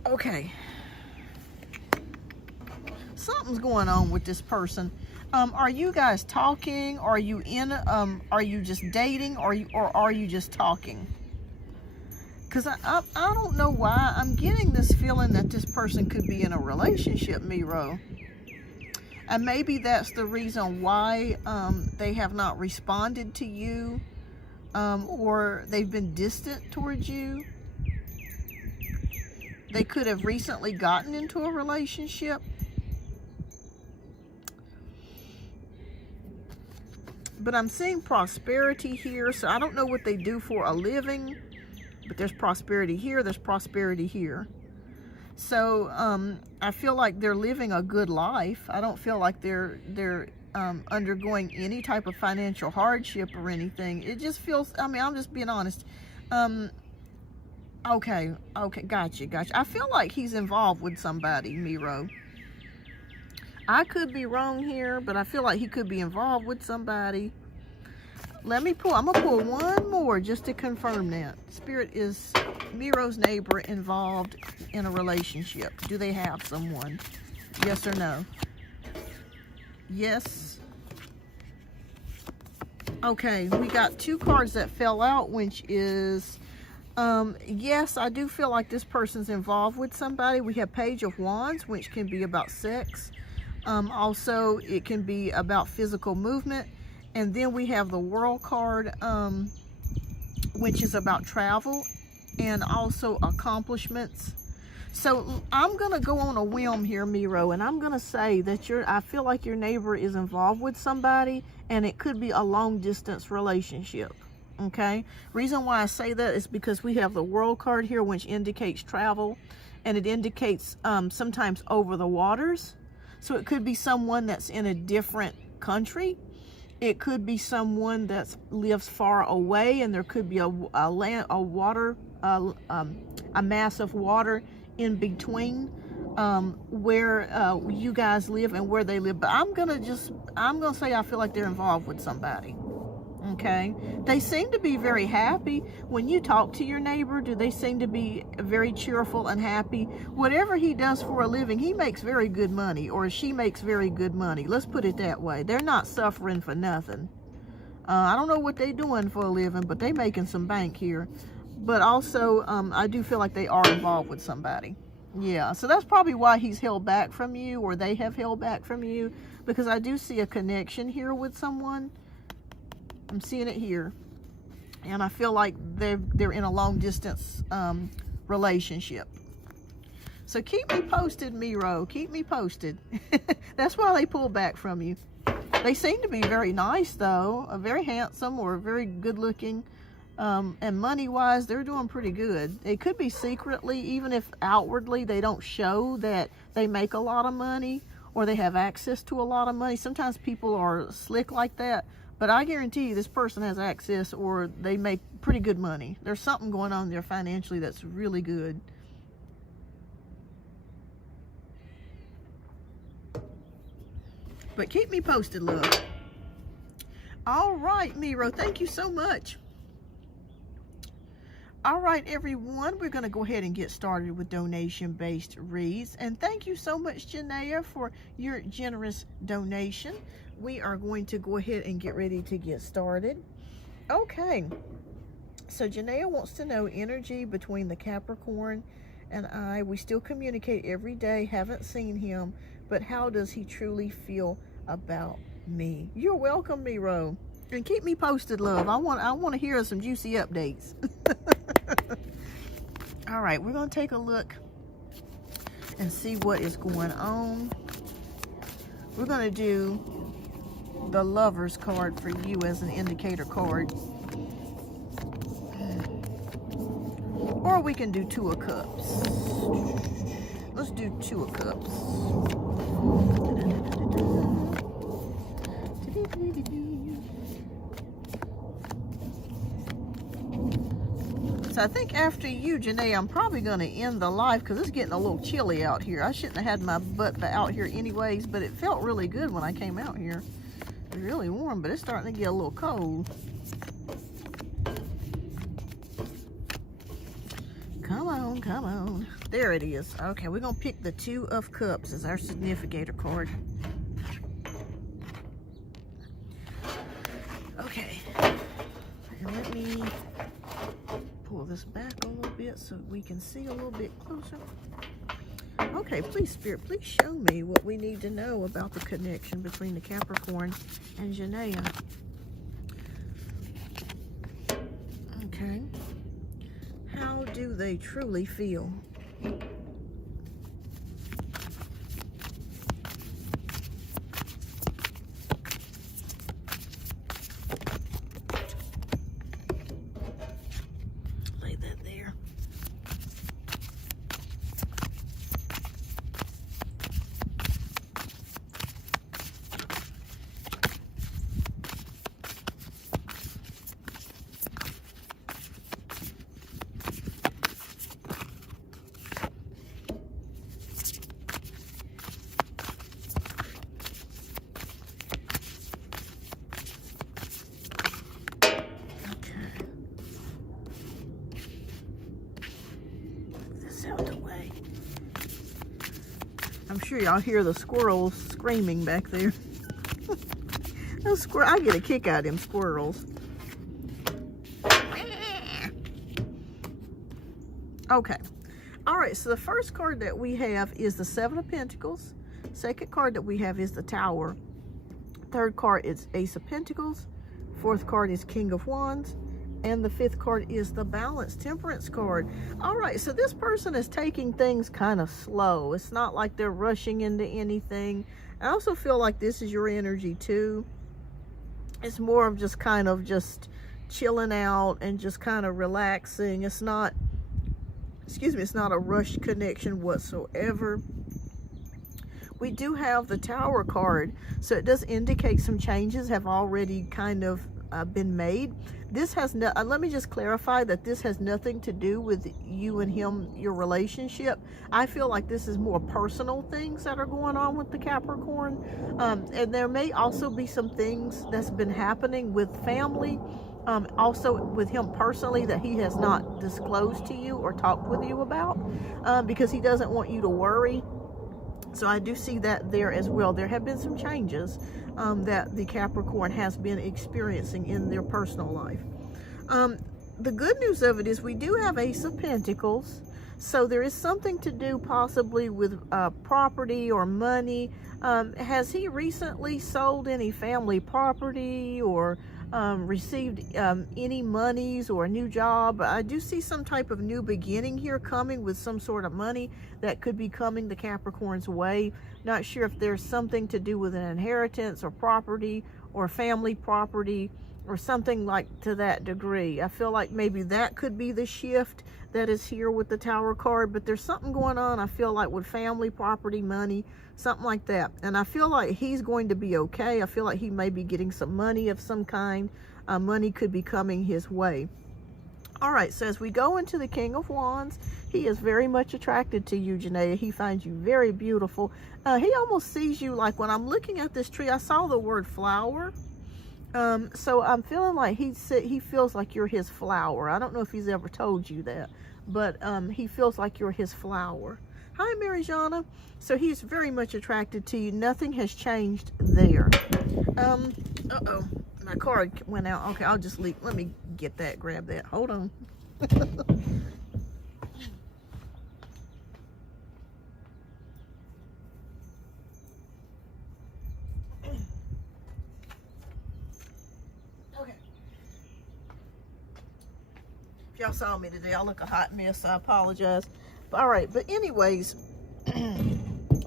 Okay. Something's going on with this person. Are you guys talking? Are you just dating? Or are you just talking? Because I don't know why I'm getting this feeling that this person could be in a relationship, Miro. And maybe that's the reason why they have not responded to you, or they've been distant towards you. They could have recently gotten into a relationship. But I'm seeing prosperity here, so I don't know what they do for a living, but there's prosperity here, there's prosperity here. So I feel like they're living a good life. I don't feel like they're undergoing any type of financial hardship or anything. It just feels, I mean, I'm just being honest. Okay, gotcha. I feel like he's involved with somebody, Miro. I could be wrong here, but I feel like he could be involved with somebody. Let me pull, I'm gonna pull one more just to confirm that. Spirit, is Miro's neighbor involved in a relationship? Do they have someone? Yes or no? Yes. Okay, we got two cards that fell out, which is, yes, I do feel like this person's involved with somebody. We have Page of Wands, which can be about sex. Also, it can be about physical movement. And then we have the World card, which is about travel and also accomplishments. So I'm going to go on a whim here, Miro, and I'm going to say that I feel like your neighbor is involved with somebody, and it could be a long distance relationship. Okay. Reason why I say that is because we have the World card here, which indicates travel, and it indicates sometimes over the waters. So it could be someone that's in a different country. It could be someone that lives far away, and there could be a mass of water in between where you guys live and where they live. But I'm gonna say I feel like they're involved with somebody. Okay, they seem to be very happy. When you talk to your neighbor, do they seem to be very cheerful and happy? Whatever he does for a living, he makes very good money, or she makes very good money. Let's put it that way. They're not suffering for nothing. I don't know what they're doing for a living, but they making some bank here. But also, I do feel like they are involved with somebody. Yeah, so that's probably why he's held back from you, or they have held back from you, because I do see a connection here with someone. I'm seeing it here, and I feel like they're in a long distance relationship. So keep me posted, Miro. Keep me posted. That's why they pull back from you. They seem to be very nice, though, very handsome or very good looking, and money wise, they're doing pretty good. It could be secretly, even if outwardly they don't show that they make a lot of money or they have access to a lot of money. Sometimes people are slick like that. But I guarantee you this person has access, or they make pretty good money. There's something going on there financially that's really good. But keep me posted, love. All right, Miro, thank you so much. All right, everyone, we're going to go ahead and get started with donation-based reads. And thank you so much, Janaea, for your generous donation. We are going to go ahead and get ready to get started. Okay, so Janaea wants to know energy between the Capricorn and I. We still communicate every day, haven't seen him, but how does he truly feel about me? You're welcome, Miro. And keep me posted, love. I want to hear some juicy updates. All right, we're going to take a look and see what is going on. We're going to do the Lover's card for you as an indicator card. Or we can do Two of Cups. Let's do Two of Cups. So I think after you, Janae, I'm probably going to end the live because it's getting a little chilly out here. I shouldn't have had my butt out here anyways, but it felt really good when I came out here. It's really warm, but it's starting to get a little cold. Come on, come on. There it is. Okay, we're going to pick the Two of Cups as our significator card. Okay. And let me pull this back a little bit so we can see a little bit closer. Okay, please, Spirit, please show me what we need to know about the connection between the Capricorn and Janaea. Okay. How do they truly feel? Lay that there. Out the way. I'm sure y'all hear the squirrels screaming back there. Those I get a kick out of them squirrels. Okay. All right, so the first card that we have is the Seven of Pentacles. Second card that we have is the Tower. Third card is Ace of Pentacles. Fourth card is King of Wands. And the fifth card is the Balance, Temperance card. All right, so this person is taking things kind of slow. It's not like they're rushing into anything. I also feel like this is your energy too. It's more of just kind of just chilling out and just kind of relaxing. It's not, excuse me, it's not a rushed connection whatsoever. We do have the Tower card, so it does indicate some changes have already kind of been made. This has no, let me just clarify that this has nothing to do with you and him, your relationship. I feel like this is more personal things that are going on with the Capricorn. And there may also be some things that's been happening with family, also with him personally, that he has not disclosed to you or talked with you about, because he doesn't want you to worry. So I do see that there as well. There have been some changes that the Capricorn has been experiencing in their personal life. The good news of it is we do have Ace of Pentacles. So there is something to do possibly with property or money. Has he recently sold any family property or received any monies or a new job? I do see some type of new beginning here coming with some sort of money that could be coming the Capricorn's way. Not sure if there's something to do with an inheritance or property or family property or something like to that degree. I feel like maybe that could be the shift that is here with the Tower card, but there's something going on, I feel like, with family, property, money, something like that. And I feel like he's going to be okay. I feel like he may be getting some money of some kind. Money could be coming his way. All right, so as we go into the King of Wands, he is very much attracted to you, Janaea. He finds you very beautiful. He almost sees you, like when I'm looking at this tree, I saw the word flower. So I'm feeling like he feels like you're his flower. I don't know if he's ever told you that, but he feels like you're his flower. Hi, Marijana. So he's very much attracted to you. Nothing has changed there. Uh-oh, my card went out. Okay, I'll just leave. Let me get that, grab that. Hold on. Y'all saw me today. I look a hot mess. I apologize. All right, but anyways,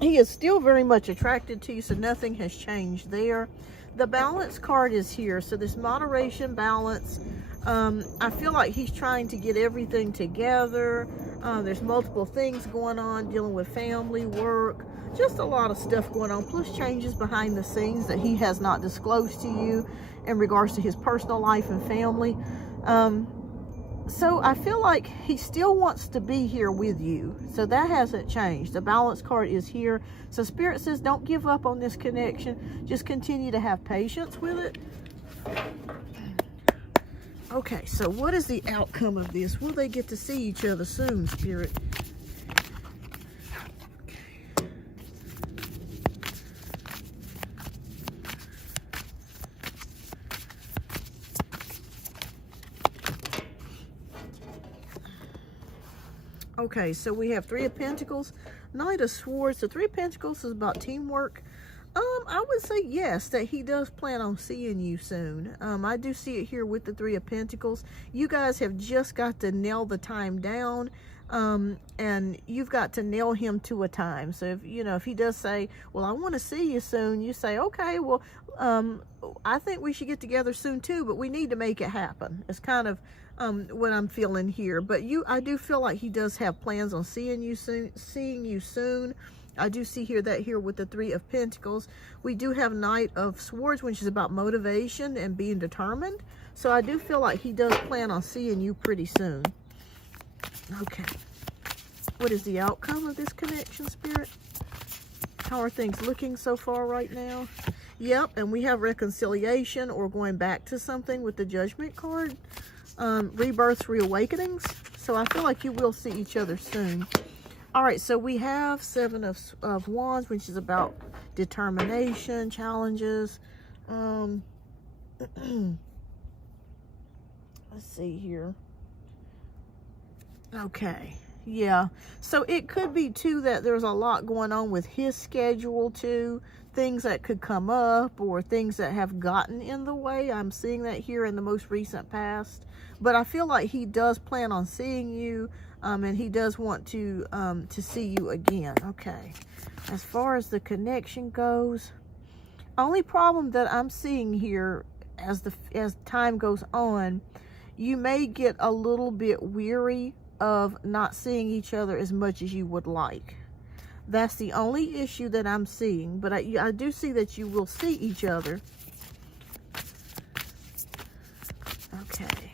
he is still very much attracted to you, so nothing has changed there. The balance card is here, so this moderation, balance. I feel like he's trying to get everything together. There's multiple things going on, dealing with family, work, just a lot of stuff going on, plus changes behind the scenes that he has not disclosed to you in regards to his personal life and family. So I feel like he still wants to be here with you. So that hasn't changed. The balance card is here. So Spirit says don't give up on this connection. Just continue to have patience with it. Okay, so what is the outcome of this? Will they get to see each other soon, Spirit? Okay, so we have Three of Pentacles, Knight of Swords. The Three of Pentacles is about teamwork. I would say yes, that he does plan on seeing you soon. I do see it here with the Three of Pentacles. You guys have just got to nail the time down, and you've got to nail him to a time. So if if he does say, well, I want to see you soon, you say, okay, well, I think we should get together soon too, but we need to make it happen. It's kind of what I'm feeling here. But I do feel like he does have plans on seeing you soon. I do see here with the Three of Pentacles. We do have Knight of Swords, which is about motivation and being determined. So I do feel like he does plan on seeing you pretty soon. Okay. What is the outcome of this connection, Spirit? How are things looking so far right now? Yep, and we have reconciliation or going back to something with the Judgment card. Rebirths, reawakenings. So I feel like you will see each other soon. All right, so we have Seven of Wands, which is about determination, challenges. Let's see here. Okay, yeah. So it could be, too, that there's a lot going on with his schedule, too. Things that could come up or things that have gotten in the way. I'm seeing that here in the most recent past. But I feel like he does plan on seeing you. And he does want to see you again. Okay. As far as the connection goes, only problem that I'm seeing here as time goes on, you may get a little bit weary of not seeing each other as much as you would like. That's the only issue that I'm seeing. But I do see that you will see each other. Okay.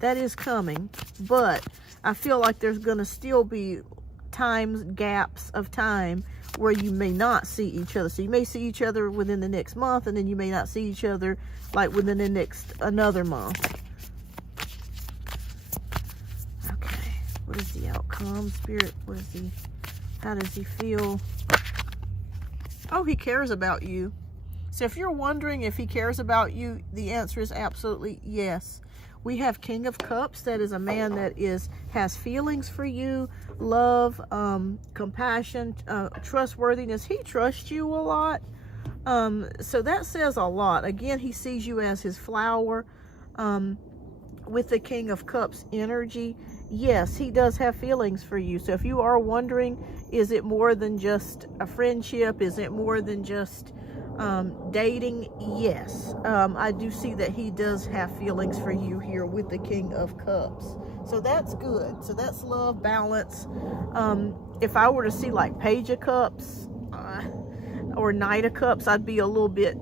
That is coming, but I feel like there's going to still be gaps of time where you may not see each other. So you may see each other within the next month, and then you may not see each other like within the another month. Okay, what is the outcome, Spirit? How does he feel? Oh, he cares about you. So if you're wondering if he cares about you, the answer is absolutely yes. We have King of Cups. That is a man that has feelings for you, love, compassion, trustworthiness. He trusts you a lot. So that says a lot. Again, he sees you as his flower. With the King of Cups energy, yes, he does have feelings for you. So if you are wondering, is it more than just a friendship? Is it more than just dating? Yes, I do see that he does have feelings for you here with the King of Cups. So that's good. So that's love, balance. If I were to see like Page of Cups or Knight of Cups, I'd be a little bit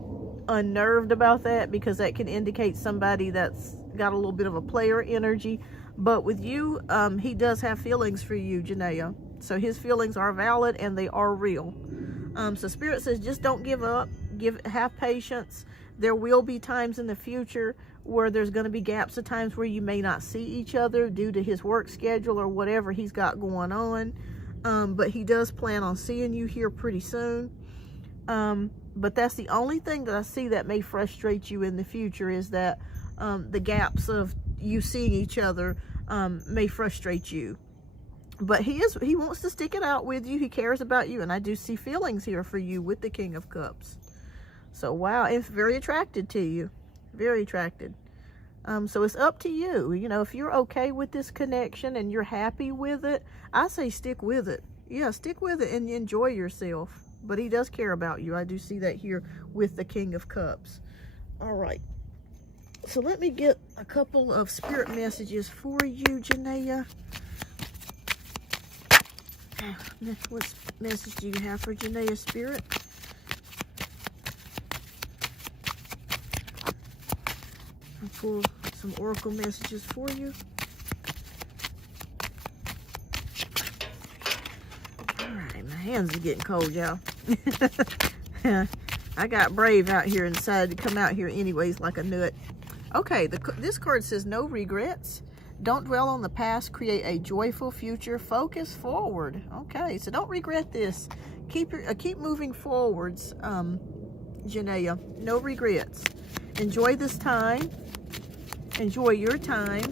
unnerved about that, because that can indicate somebody that's got a little bit of a player energy. But with you, he does have feelings for you, Janaea. So his feelings are valid and they are real. So Spirit says, just don't give up. Have patience. There will be times in the future where there's going to be gaps of times where you may not see each other due to his work schedule or whatever he's got going on. But he does plan on seeing you here pretty soon. But that's the only thing that I see that may frustrate you in the future, is that the gaps of you seeing each other may frustrate you. But he wants to stick it out with you. He cares about you, and I do see feelings here for you with the King of Cups. So wow, it's very attracted to you, very attracted. So it's up to you. You know, if you're okay with this connection and you're happy with it, I say stick with it. Yeah, stick with it and enjoy yourself. But he does care about you. I do see that here with the King of Cups. All right. So let me get a couple of spirit messages for you, Janaea. What message do you have for Janaea, Spirit? I'll pull some oracle messages for you. All right, my hands are getting cold, y'all. I got brave out here and decided to come out here anyways like a nut. Okay, this card says no regrets. Don't dwell on the past. Create a joyful future. Focus forward. Okay, so don't regret this. Keep moving forwards, Janaea. No regrets. Enjoy this time. Enjoy your time.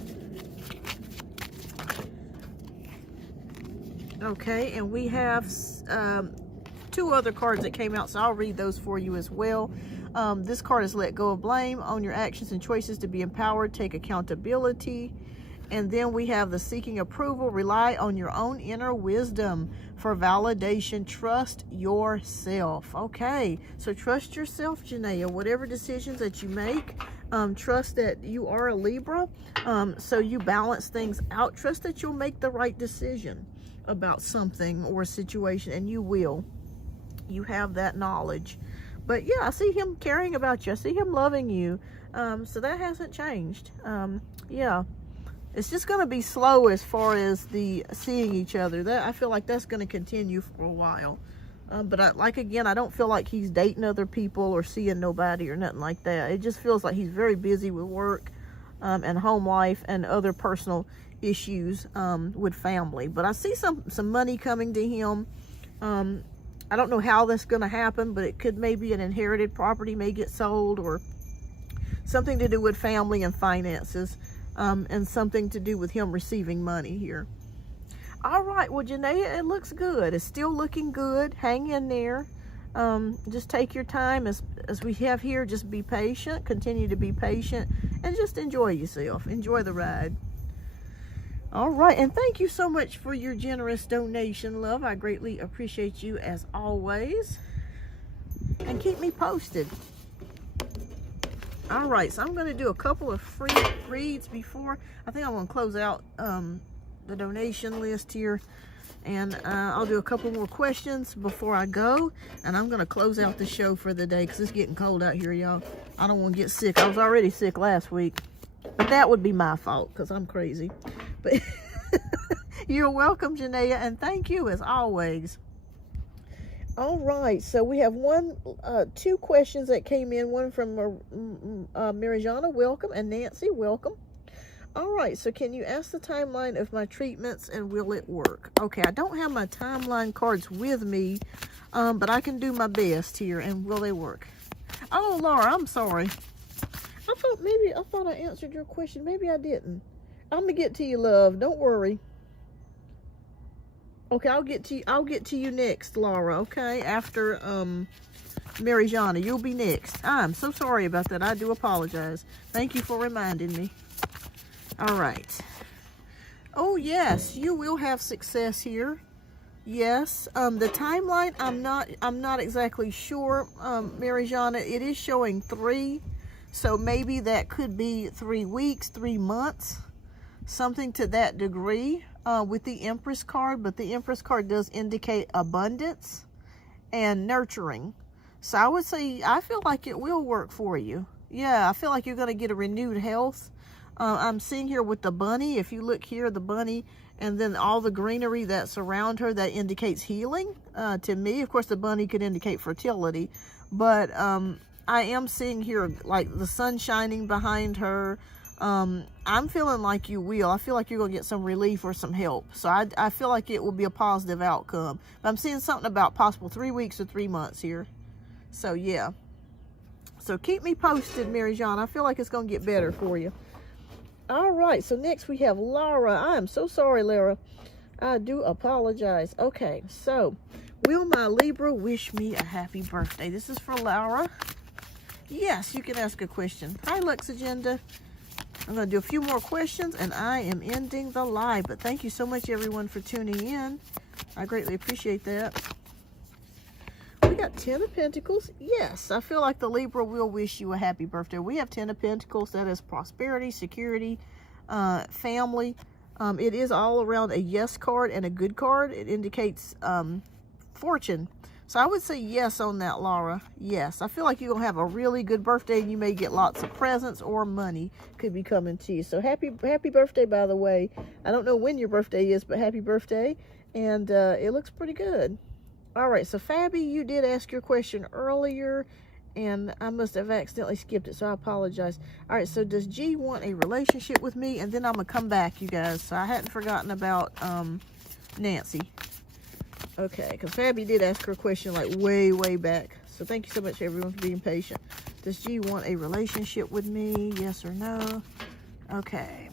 Okay, and we have two other cards that came out, so I'll read those for you as well. This card is let go of blame. Own your actions and choices to be empowered. Take accountability. And then we have the seeking approval. Rely on your own inner wisdom for validation. Trust yourself. Okay, so trust yourself, Janaea. Whatever decisions that you make, trust that you are a Libra, so you balance things out. Trust that you'll make the right decision about something or a situation, and you will. You have that knowledge. But yeah, I see him caring about you. I see him loving you. So that hasn't changed. Yeah. It's just going to be slow as far as the seeing each other. That I feel like that's going to continue for a while. But again, I don't feel like he's dating other people or seeing nobody or nothing like that. It just feels like he's very busy with work and home life and other personal issues with family. But I see some money coming to him. I don't know how that's going to happen, but it could maybe an inherited property may get sold, or something to do with family and finances. And something to do with him receiving money here. All right, well, Janaea, it looks good. It's still looking good. Hang in there. Just take your time as we have here. Just be patient. Continue to be patient and just enjoy yourself. Enjoy the ride. All right, and thank you so much for your generous donation, love. I greatly appreciate you as always. And keep me posted. All right, so I'm going to do a couple of free reads before. I think I'm going to close out the donation list here. And I'll do a couple more questions before I go. And I'm going to close out the show for the day because it's getting cold out here, y'all. I don't want to get sick. I was already sick last week. But that would be my fault because I'm crazy. But you're welcome, Janaea, and thank you as always. All right, so we have two questions that came in. One from Marijana, welcome, and Nancy, welcome. All right, so can you ask the timeline of my treatments and will it work? Okay, I don't have my timeline cards with me, but I can do my best here. And will they work? Oh, Laura, I'm sorry. I thought I answered your question. Maybe I didn't. I'm gonna get to you, love. Don't worry. Okay, I'll get to you next, Laura. Okay, after Marijana, you'll be next. I'm so sorry about that. I do apologize. Thank you for reminding me. All right. Oh yes, you will have success here. Yes. The timeline, I'm not exactly sure, Marijana. It is showing 3, so maybe that could be 3 weeks, 3 months, something to that degree. With the Empress card, but the Empress card does indicate abundance and nurturing. So I would say, I feel like it will work for you. Yeah, I feel like you're going to get a renewed health. I'm seeing here with the bunny, if you look here, the bunny, and then all the greenery that's around her, that indicates healing to me. Of course, the bunny could indicate fertility, but I am seeing here like the sun shining behind her. I'm feeling like you will. I feel like you're going to get some relief or some help. So I feel like it will be a positive outcome. But I'm seeing something about possible 3 weeks or 3 months here. So, yeah. So, keep me posted, Marijana. I feel like it's going to get better for you. All right. So, next we have Laura. I am so sorry, Laura. I do apologize. Okay. So, will my Libra wish me a happy birthday? This is for Laura. Yes, you can ask a question. Hi, Lux Agenda. I'm going to do a few more questions, and I am ending the live. But thank you so much, everyone, for tuning in. I greatly appreciate that. We got 10 of Pentacles. Yes, I feel like the Libra will wish you a happy birthday. We have 10 of Pentacles. That is prosperity, security, family. It is all around a yes card and a good card. It indicates fortune. So I would say yes on that, Laura. Yes, I feel like you're going to have a really good birthday, and you may get lots of presents or money could be coming to you. So happy birthday, by the way. I don't know when your birthday is, but happy birthday. And it looks pretty good. All right, so Fabi, you did ask your question earlier, and I must have accidentally skipped it, so I apologize. All right, so does G want a relationship with me? And then I'm going to come back, you guys. So I hadn't forgotten about Nancy. Okay, because Fabi did ask her question like way back. So thank you so much, everyone, for being patient. Does G want a relationship with me? Yes or no? Okay.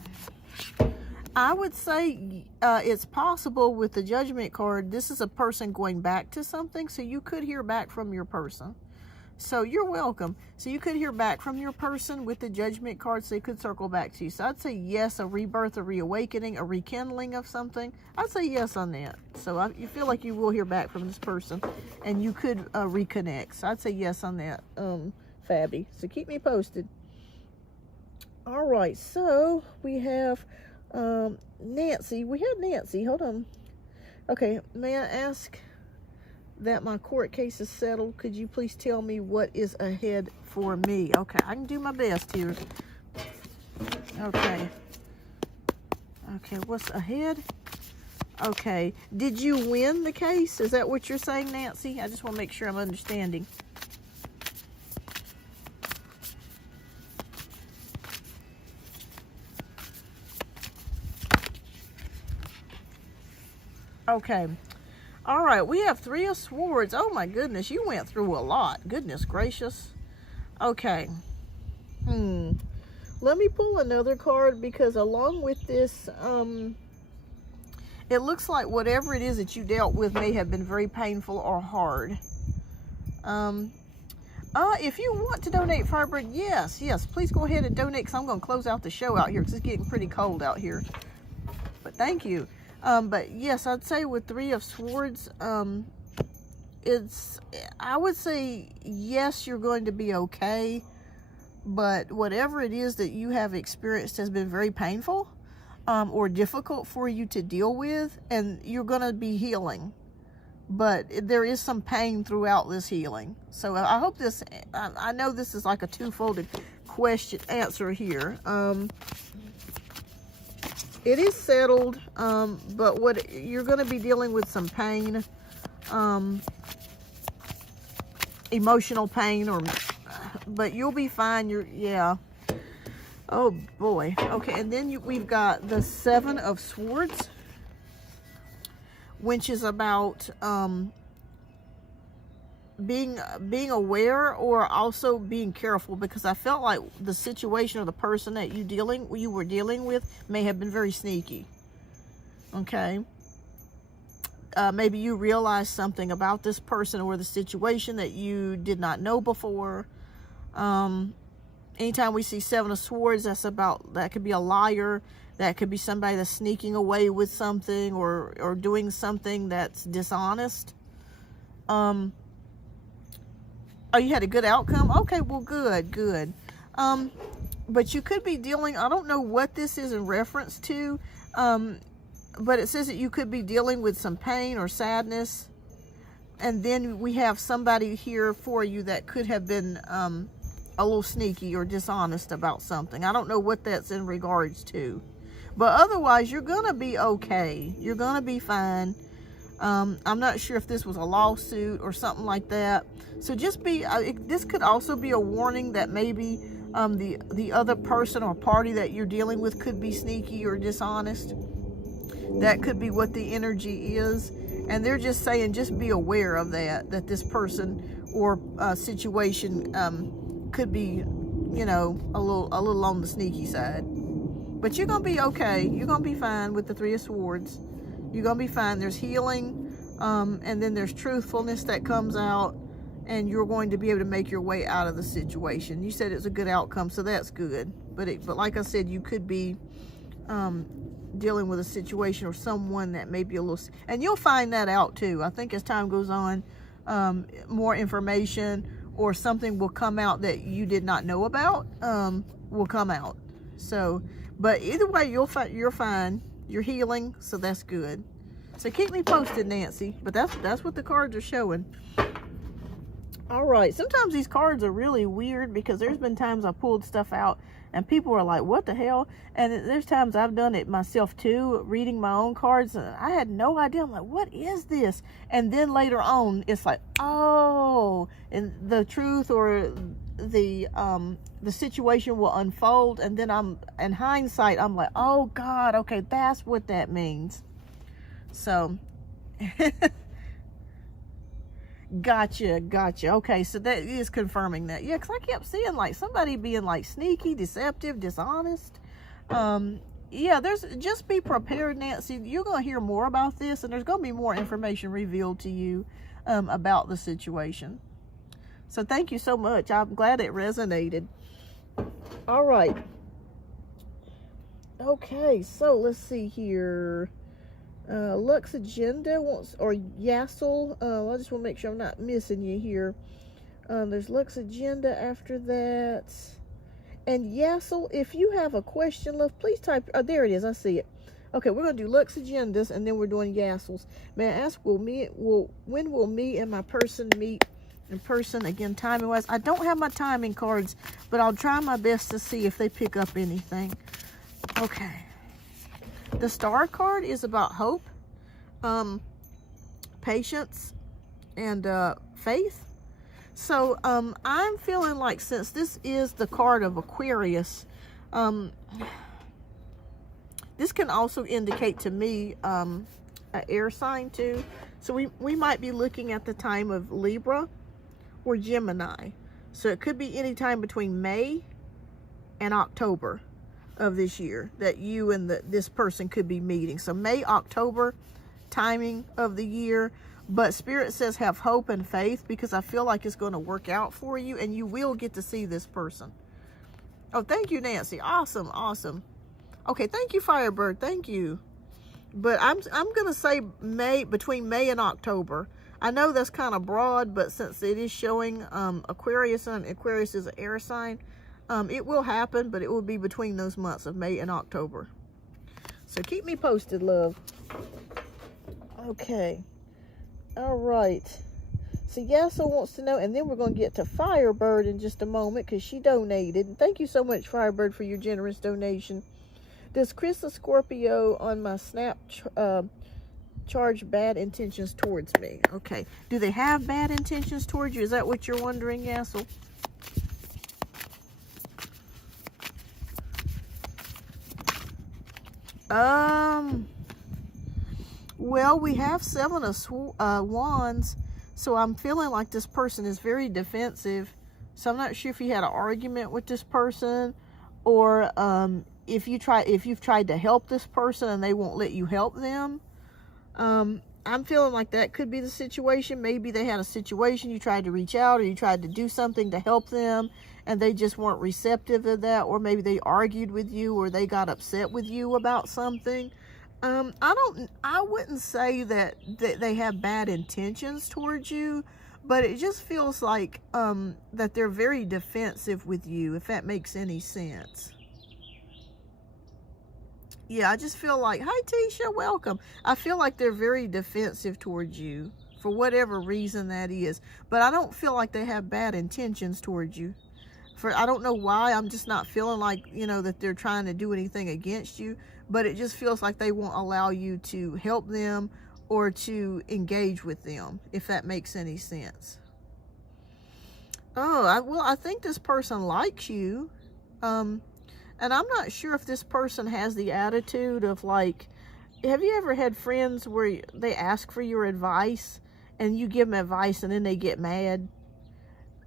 I would say it's possible with the Judgment card. This is a person going back to something, so you could hear back from your person. So you're welcome. So you could hear back from your person with the Judgment card, so they could circle back to you. So I'd say yes, a rebirth, a reawakening, a rekindling of something. I'd say yes on that. So you feel like you will hear back from this person, and you could reconnect. So I'd say yes on that, Fabi. So keep me posted. All right, so we have Nancy. We had Nancy. Hold on. Okay, may I ask that my court case is settled? Could you please tell me what is ahead for me? Okay, I can do my best here. Okay, what's ahead? Okay, did you win the case? Is that what you're saying, Nancy? I just want to make sure I'm understanding. Okay. All right, we have 3 of Swords. Oh my goodness, you went through a lot. Goodness gracious. Okay. Let me pull another card, because along with this, it looks like whatever it is that you dealt with may have been very painful or hard. If you want to donate, Firebird, yes, please go ahead and donate, because I'm going to close out the show out here, because it's getting pretty cold out here. But thank you. But yes, I'd say with 3 of Swords, I would say yes, you're going to be okay. But whatever it is that you have experienced has been very painful, or difficult for you to deal with, and you're going to be healing. But there is some pain throughout this healing. So I hope this, I know this is like a two-folded answer here. It is settled, but what you're going to be dealing with some pain, emotional pain, but you'll be fine. Yeah. Oh boy. Okay, and then we've got the Seven of Swords, which is about being aware, or also being careful, because I felt like the situation or the person that you were dealing with may have been very sneaky. Okay. Maybe you realized something about this person or the situation that you did not know before. Anytime we see Seven of Swords, that could be a liar. That could be somebody that's sneaking away with something, or doing something that's dishonest. Oh, you had a good outcome? Okay, well, good. But you could be dealing, I don't know what this is in reference to, but it says that you could be dealing with some pain or sadness. And then we have somebody here for you that could have been a little sneaky or dishonest about something. I don't know what that's in regards to. But otherwise, you're going to be okay. You're going to be fine. I'm not sure if this was a lawsuit or something like that. So just this could also be a warning that maybe the other person or party that you're dealing with could be sneaky or dishonest. That could be what the energy is. And they're just saying, just be aware of that this person or situation could be, a little on the sneaky side. But you're going to be okay. You're going to be fine with the Three of Swords. You're going to be fine. There's healing, and then there's truthfulness that comes out, and you're going to be able to make your way out of the situation. You said it's a good outcome, so that's good. But like I said, you could be dealing with a situation or someone that may be a little... And you'll find that out, too. I think as time goes on, more information or something will come out that you did not know about will come out. So, but either way, you're fine. You're healing, so that's good. So keep me posted, Nancy. But that's what the cards are showing. All right. Sometimes these cards are really weird, because there's been times I pulled stuff out and people are like, what the hell? And there's times I've done it myself too, reading my own cards, and I had no idea. I'm like, what is this? And then later on, it's like, oh, and the truth or the situation will unfold, and then in hindsight, I'm like, oh God, okay, that's what that means. So gotcha. Okay, so that is confirming that. Yeah, because I kept seeing like somebody being like sneaky, deceptive, dishonest. Yeah, just be prepared, Nancy. You're going to hear more about this, and there's going to be more information revealed to you about the situation. So thank you so much. I'm glad it resonated. All right. Okay, so let's see here. Lux Agenda or Yassel. I just want to make sure I'm not missing you here. There's Lux Agenda after that. And Yassel, if you have a question, love, please type. Oh, there it is. I see it. Okay, we're going to do Lux Agendas, and then we're doing Yassels. May I ask, when will me and my person meet in person? Again, timing wise, I don't have my timing cards, but I'll try my best to see if they pick up anything. Okay. The Star card is about hope, patience, and faith. So I'm feeling like, since this is the card of Aquarius, this can also indicate to me an air sign too. So we might be looking at the time of Libra or Gemini. So it could be any time between May and October of this year that you and this person could be meeting. So May, October timing of the year. But Spirit says have hope and faith, because I feel like it's going to work out for you, and you will get to see this person. Oh, thank you, Nancy. Awesome. Okay, thank you, Firebird. Thank you. But I'm going to say between May and October. I know that's kind of broad, but since it is showing Aquarius, and Aquarius is an air sign, it will happen, but it will be between those months of May and October. So keep me posted, love. Okay. All right. So Yasso wants to know, and then we're going to get to Firebird in just a moment because she donated. And thank you so much, Firebird, for your generous donation. Does Chris the Scorpio on my Snap charge bad intentions towards me? Okay. Do they have bad intentions towards you? Is that what you're wondering, Yasso? Well, we have 7 of Wands, so I'm feeling like this person is very defensive. So I'm not sure if you had an argument with this person, or if you've tried to help this person and they won't let you help them. I'm feeling like that could be the situation. Maybe they had a situation, you tried to reach out, or you tried to do something to help them, and they just weren't receptive of that, or maybe they argued with you, or they got upset with you about something. I wouldn't say that they have bad intentions towards you, but it just feels like that they're very defensive with you, if that makes any sense. Yeah, I just feel like, hi Tisha, welcome. I feel like they're very defensive towards you for whatever reason that is, but I don't feel like they have bad intentions towards you. I don't know why, I'm just not feeling like, you know, that they're trying to do anything against you, but it just feels like they won't allow you to help them or to engage with them, if that makes any sense. Oh, well, I think this person likes you. And I'm not sure if this person has the attitude of like, have you ever had friends where they ask for your advice and you give them advice and then they get mad?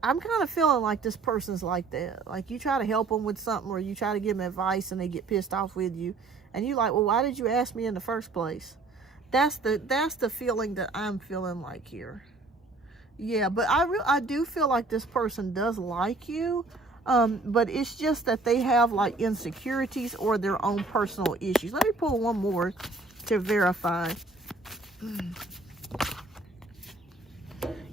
I'm kind of feeling like this person's like that. Like you try to help them with something, or you try to give them advice and they get pissed off with you. And you're like, well, why did you ask me in the first place? That's the feeling that I'm feeling like here. Yeah, but I do feel like this person does like you. But it's just that they have like insecurities or their own personal issues. Let me pull one more to verify.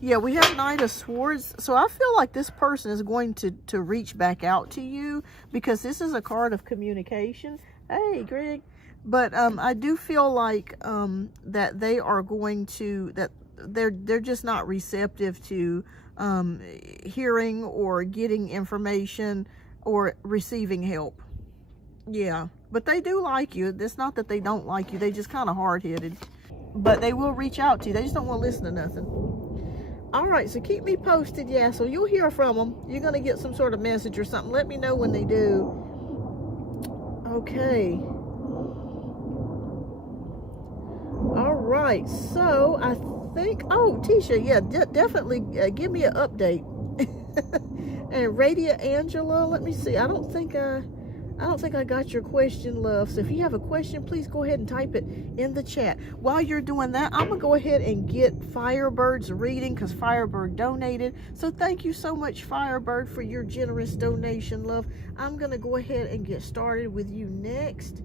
Yeah, we have Knight of Swords. So I feel like this person is going to reach back out to you, because this is a card of communication. Hey, Greg. But I do feel like that they are going to, that they're just not receptive to hearing or getting information or receiving help. Yeah, but they do like you. It's not that they don't like you. They just kind of hard-headed. But they will reach out to you. They just don't want to listen to nothing. All right, so keep me posted. Yeah, so you'll hear from them. You're going to get some sort of message or something. Let me know when they do. Okay. All right, so I think, oh, Tisha, yeah, definitely give me an update. And Radia Angela, let me see. I don't think I got your question, love. So if you have a question, please go ahead and type it in the chat. While you're doing that, I'm gonna go ahead and get Firebird's reading, because Firebird donated. So thank you so much, Firebird, for your generous donation, love. I'm gonna go ahead and get started with you next.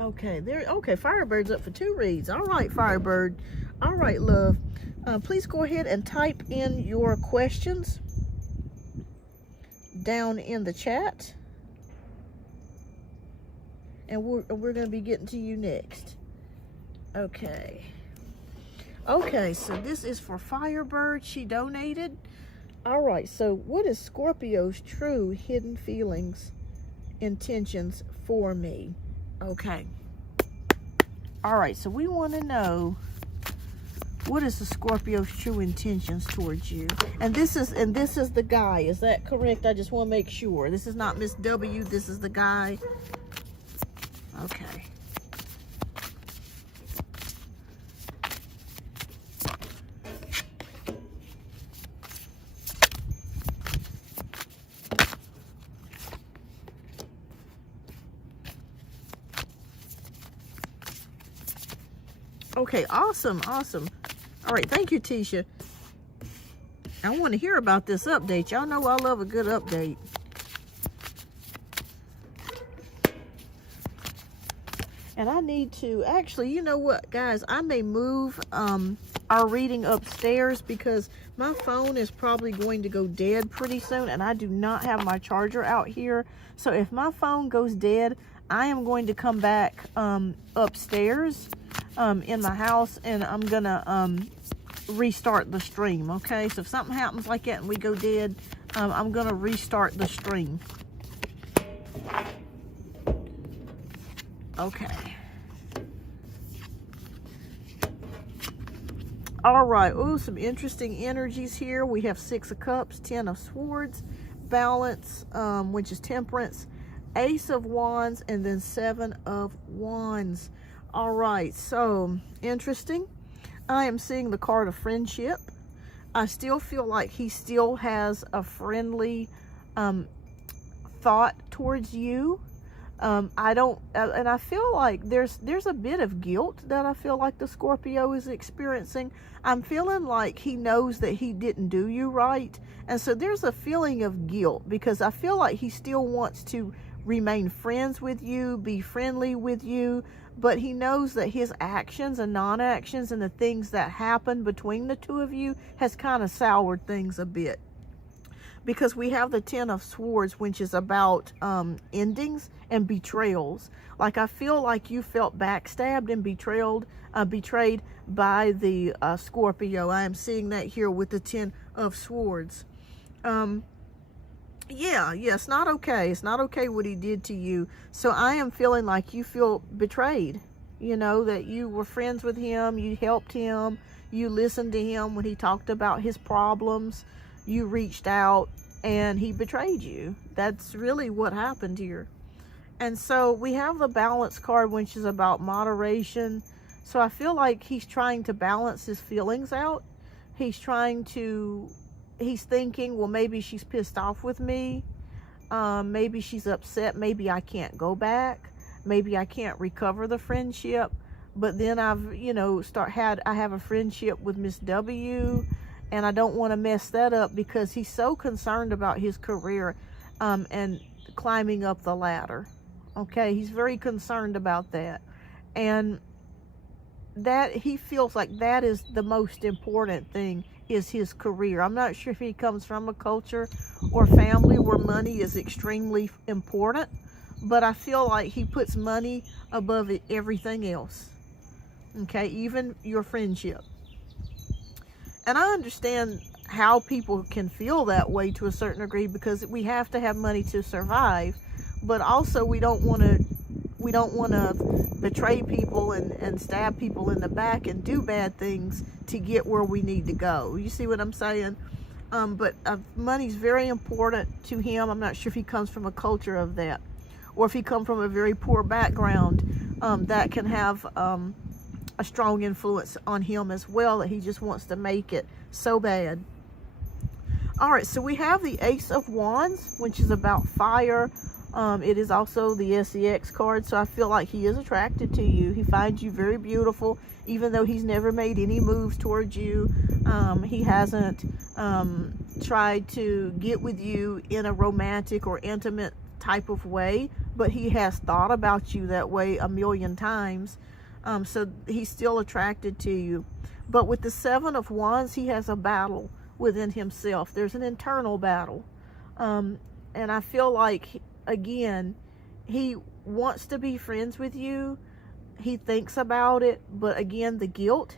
Okay, okay, Firebird's up for 2 reads. All right, Firebird. All right, love. Please go ahead and type in your questions down in the chat. And we're going to be getting to you next. Okay. Okay, so this is for Firebird. She donated. All right, so what is Scorpio's true hidden feelings, intentions for me? Okay. All right, so we want to know, what is the Scorpio's true intentions towards you? And this is the guy. Is that correct? I just want to make sure. This is not Miss W. This is the guy. Okay. Okay, awesome, awesome. All right, thank you, Tisha. I want to hear about this update. Y'all know I love a good update. And I need to, actually, you know what, guys? I may move our reading upstairs because my phone is probably going to go dead pretty soon, and I do not have my charger out here. So if my phone goes dead, I am going to come back upstairs in my house, and I'm going to restart the stream, okay? So if something happens like that and we go dead, I'm going to restart the stream. Okay. All right. Oh, some interesting energies here. We have 6 of Cups, 10 of Swords, Balance, which is Temperance, Ace of Wands, and then 7 of Wands. All right. So, interesting. I am seeing the card of Friendship. I still feel like he still has a friendly thought towards you. I don't, and I feel like there's a bit of guilt that I feel like the Scorpio is experiencing. I'm feeling like he knows that he didn't do you right. And so there's a feeling of guilt because I feel like he still wants to remain friends with you, be friendly with you, but he knows that his actions and non-actions and the things that happen between the two of you has kind of soured things a bit. Because we have the 10 of Swords, which is about endings and betrayals. Like, I feel like you felt backstabbed and betrayed by the Scorpio. I am seeing that here with the 10 of Swords. Yeah, it's not okay. It's not okay what he did to you. So I am feeling like you feel betrayed. You know, that you were friends with him, you helped him, you listened to him when he talked about his problems. You reached out and he betrayed you. That's really what happened here. And so we have the Balance card, which is about moderation. So I feel like he's trying to balance his feelings out. He's thinking, well, maybe she's pissed off with me. Maybe she's upset. Maybe I can't go back. Maybe I can't recover the friendship. But then I have a friendship with Miss W, and I don't want to mess that up because he's so concerned about his career and climbing up the ladder. Okay, he's very concerned about that. And that he feels like that is the most important thing, is his career. I'm not sure if he comes from a culture or family where money is extremely important, but I feel like he puts money above everything else. Okay, even your friendship. And I understand how people can feel that way to a certain degree because we have to have money to survive, but also we don't want to betray people and stab people in the back and do bad things to get where we need to go. You see what I'm saying? But money's very important to him. I'm not sure if he comes from a culture of that, or if he comes from a very poor background that can have a strong influence on him as well, that he just wants to make it so bad. All right, so we have the Ace of Wands, which is about fire. It is also the SEX card, so I feel like he is attracted to you. He finds you very beautiful, even though he's never made any moves towards you. He hasn't tried to get with you in a romantic or intimate type of way, but he has thought about you that way a million times. So he's still attracted to you. But with the 7 of Wands, he has a battle within himself. There's an internal battle. And I feel like, again, he wants to be friends with you. He thinks about it. But again, the guilt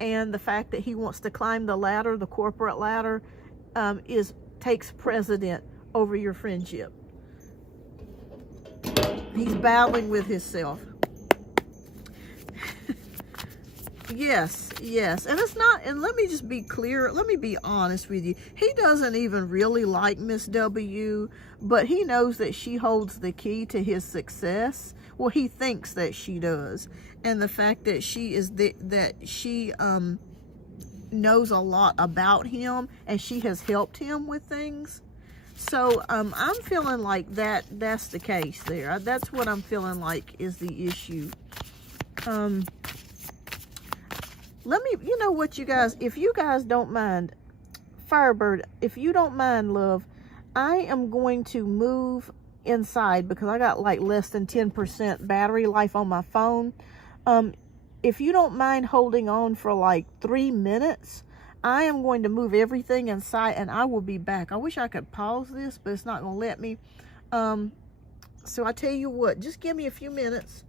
and the fact that he wants to climb the ladder, the corporate ladder, takes precedent over your friendship. He's battling with himself. Yes. And it's not, and let me just be clear, let me be honest with you. He doesn't even really like Miss W, but he knows that she holds the key to his success. Well, he thinks that she does. And the fact that she knows a lot about him and she has helped him with things. So I'm feeling like that's the case there. That's what I'm feeling like is the issue. Let me, you know what, you guys, if you guys don't mind, Firebird, if you don't mind, love, I am going to move inside because I got like less than 10% battery life on my phone. If you don't mind holding on for like 3 minutes, I am going to move everything inside and I will be back. I wish I could pause this, but it's not going to let me. So I tell you what, just give me a few minutes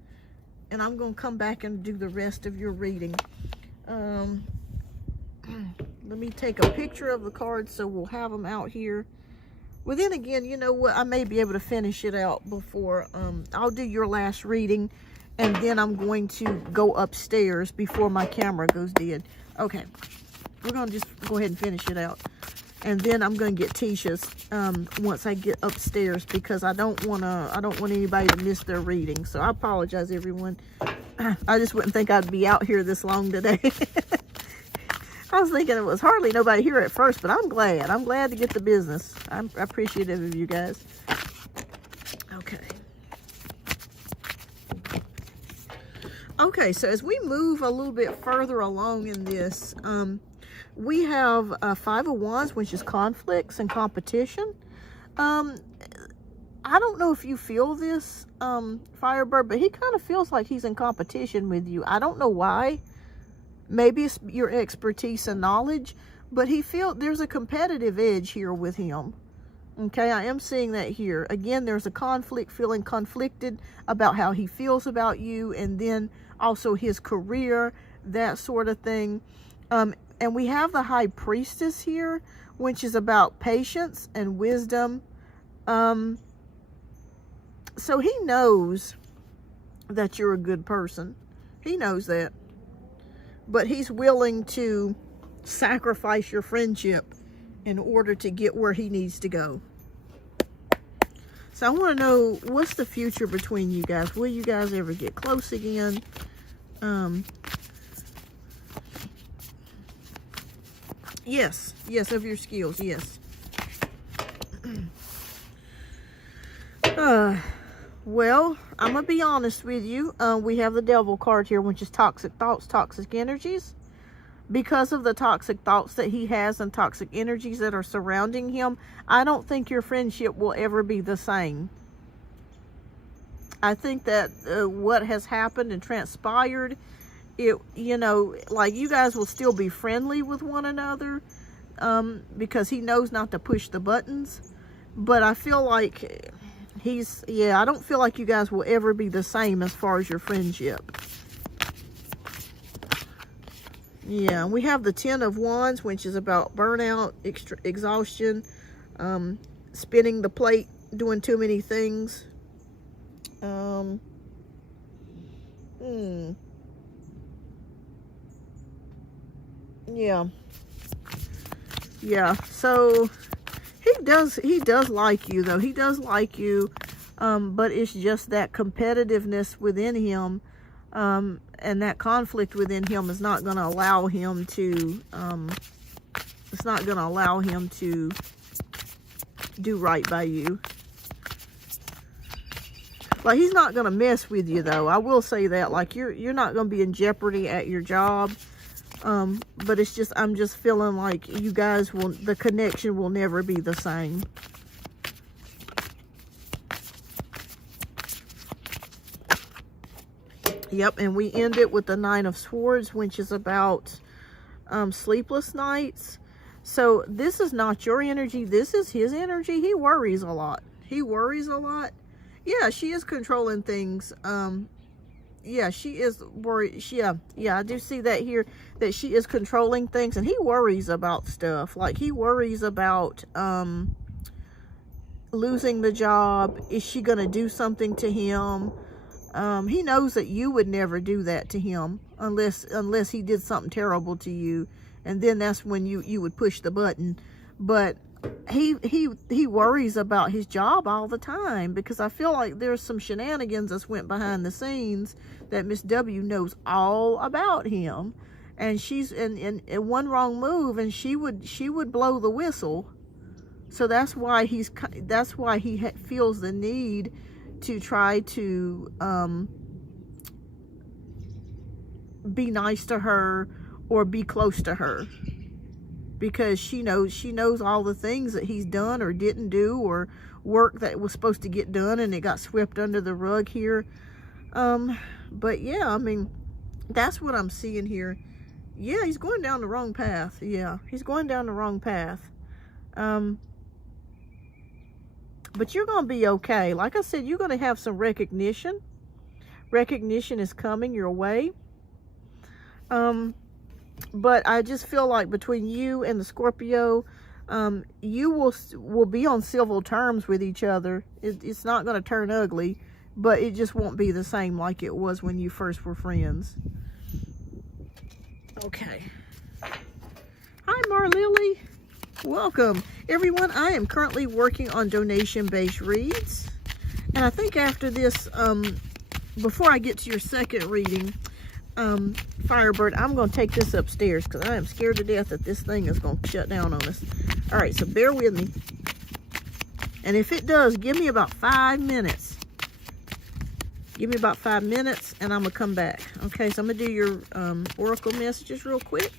and I'm going to come back and do the rest of your reading. Let me take a picture of the cards so we'll have them out here. Well, then again, you know what? I may be able to finish it out before. I'll do your last reading and then I'm going to go upstairs before my camera goes dead. Okay. We're going to just go ahead and finish it out. And then I'm going to get Tisha's once I get upstairs because I don't want anybody to miss their reading. So I apologize, everyone. I just wouldn't think I'd be out here this long today. I was thinking it was hardly nobody here at first, but I'm glad. I'm glad to get the business. I'm appreciative of you guys. Okay. Okay, so as we move a little bit further along in this, we have Five of Wands, which is conflicts and competition. I don't know if you feel this, Firebird, but he kind of feels like he's in competition with you. I don't know why. Maybe it's your expertise and knowledge, but there's a competitive edge here with him. Okay, I am seeing that here. Again, there's a conflict, feeling conflicted about how he feels about you, and then also his career, that sort of thing. And we have the High Priestess here, which is about patience and wisdom. So he knows that you're a good person. He knows that. But he's willing to sacrifice your friendship in order to get where he needs to go. So I want to know, what's the future between you guys? Will you guys ever get close again? Yes, of your skills, yes. Well, I'm going to be honest with you. We have the Devil card here, which is toxic thoughts, toxic energies. Because of the toxic thoughts that he has and toxic energies that are surrounding him, I don't think your friendship will ever be the same. I think that what has happened and transpired, like you guys will still be friendly with one another because he knows not to push the buttons. But I feel like I don't feel like you guys will ever be the same as far as your friendship. Yeah, we have the Ten of Wands, which is about burnout, exhaustion, spinning the plate, doing too many things. Yeah, so he does like you, though. He does like you, but it's just that competitiveness within him, and that conflict within him is not going to allow him to, do right by you. Like, he's not going to mess with you, though. I will say that. Like, you're not going to be in jeopardy at your job. But it's just, I'm just feeling like you guys the connection will never be the same. Yep, and we end it with the Nine of Swords, which is about sleepless nights. So this is not your energy. This is his energy. He worries a lot. Yeah, she is controlling things. Yeah, she is worried. Yeah, I do see that here, that she is controlling things, and he worries about stuff. Like, he worries about losing the job. Is she going to do something to him? He knows that you would never do that to him unless he did something terrible to you, and then that's when you would push the button. But he worries about his job all the time, because I feel like there's some shenanigans that went behind the scenes that Miss W knows all about him, and she's in one wrong move and she would blow the whistle. So that's why he feels the need to try to be nice to her or be close to her. because she knows all the things that he's done or didn't do, or work that was supposed to get done and it got swept under the rug here. But yeah, I mean, that's what I'm seeing here. Yeah, he's going down the wrong path. Yeah, he's going down the wrong path. But you're going to be okay. Like I said, you're going to have some recognition. Recognition is coming your way. But I just feel like between you and the Scorpio, you will be on civil terms with each other. It's not going to turn ugly, but it just won't be the same like it was when you first were friends. Okay. Hi, Marlily. Welcome. Everyone, I am currently working on donation-based reads. And I think after this, before I get to your second reading, Firebird, I'm going to take this upstairs because I am scared to death that this thing is going to shut down on us. All right, so bear with me. And if it does, give me about 5 minutes. Give me about 5 minutes and I'm going to come back. Okay, so I'm going to do your oracle messages real quick.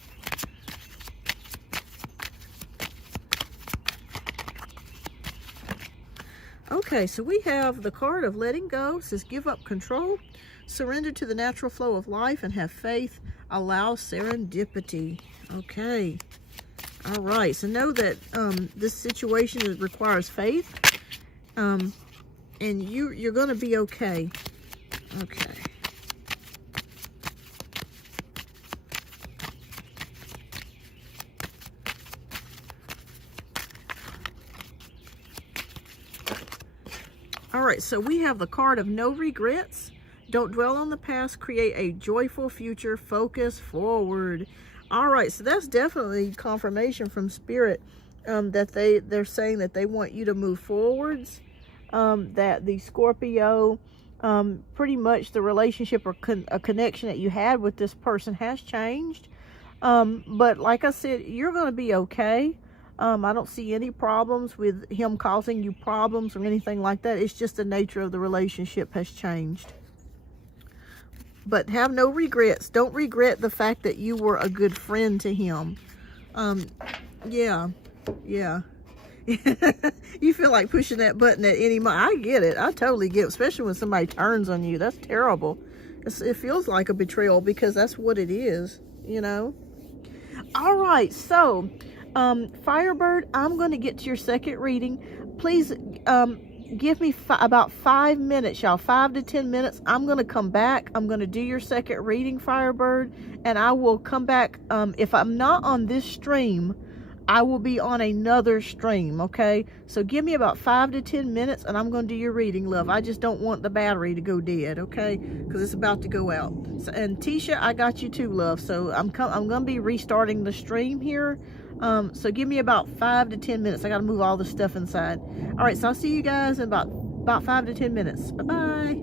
Okay, so we have the card of letting go. It says give up control, surrender to the natural flow of life, and have faith. Allow serendipity. Okay. All right. So know that this situation requires faith, and you're going to be okay. Okay. All right, so we have the card of no regrets. Don't dwell on the past. Create a joyful future. Focus forward. All right, so that's definitely confirmation from Spirit that they're saying that they want you to move forwards. That the Scorpio, pretty much the relationship or a connection that you had with this person has changed. But like I said, you're going to be okay. I don't see any problems with him causing you problems or anything like that. It's just the nature of the relationship has changed. But have no regrets. Don't regret the fact that you were a good friend to him. Yeah. You feel like pushing that button at any moment. I get it. I totally get it, especially when somebody turns on you. That's terrible. It feels like a betrayal because that's what it is, you know. All right, so Firebird, I'm going to get to your second reading. Please give me about 5 minutes, y'all. 5 to 10 minutes. I'm going to come back. I'm going to do your second reading, Firebird, and I will come back. If I'm not on this stream, I will be on another stream, okay? So give me about 5 to 10 minutes, and I'm going to do your reading, love. I just don't want the battery to go dead, okay? Because it's about to go out. So, and Tisha, I got you too, love. So I'm going to be restarting the stream here. So give me about 5 to 10 minutes. I got to move all the stuff inside. All right, so I'll see you guys in about 5 to 10 minutes. Bye-bye.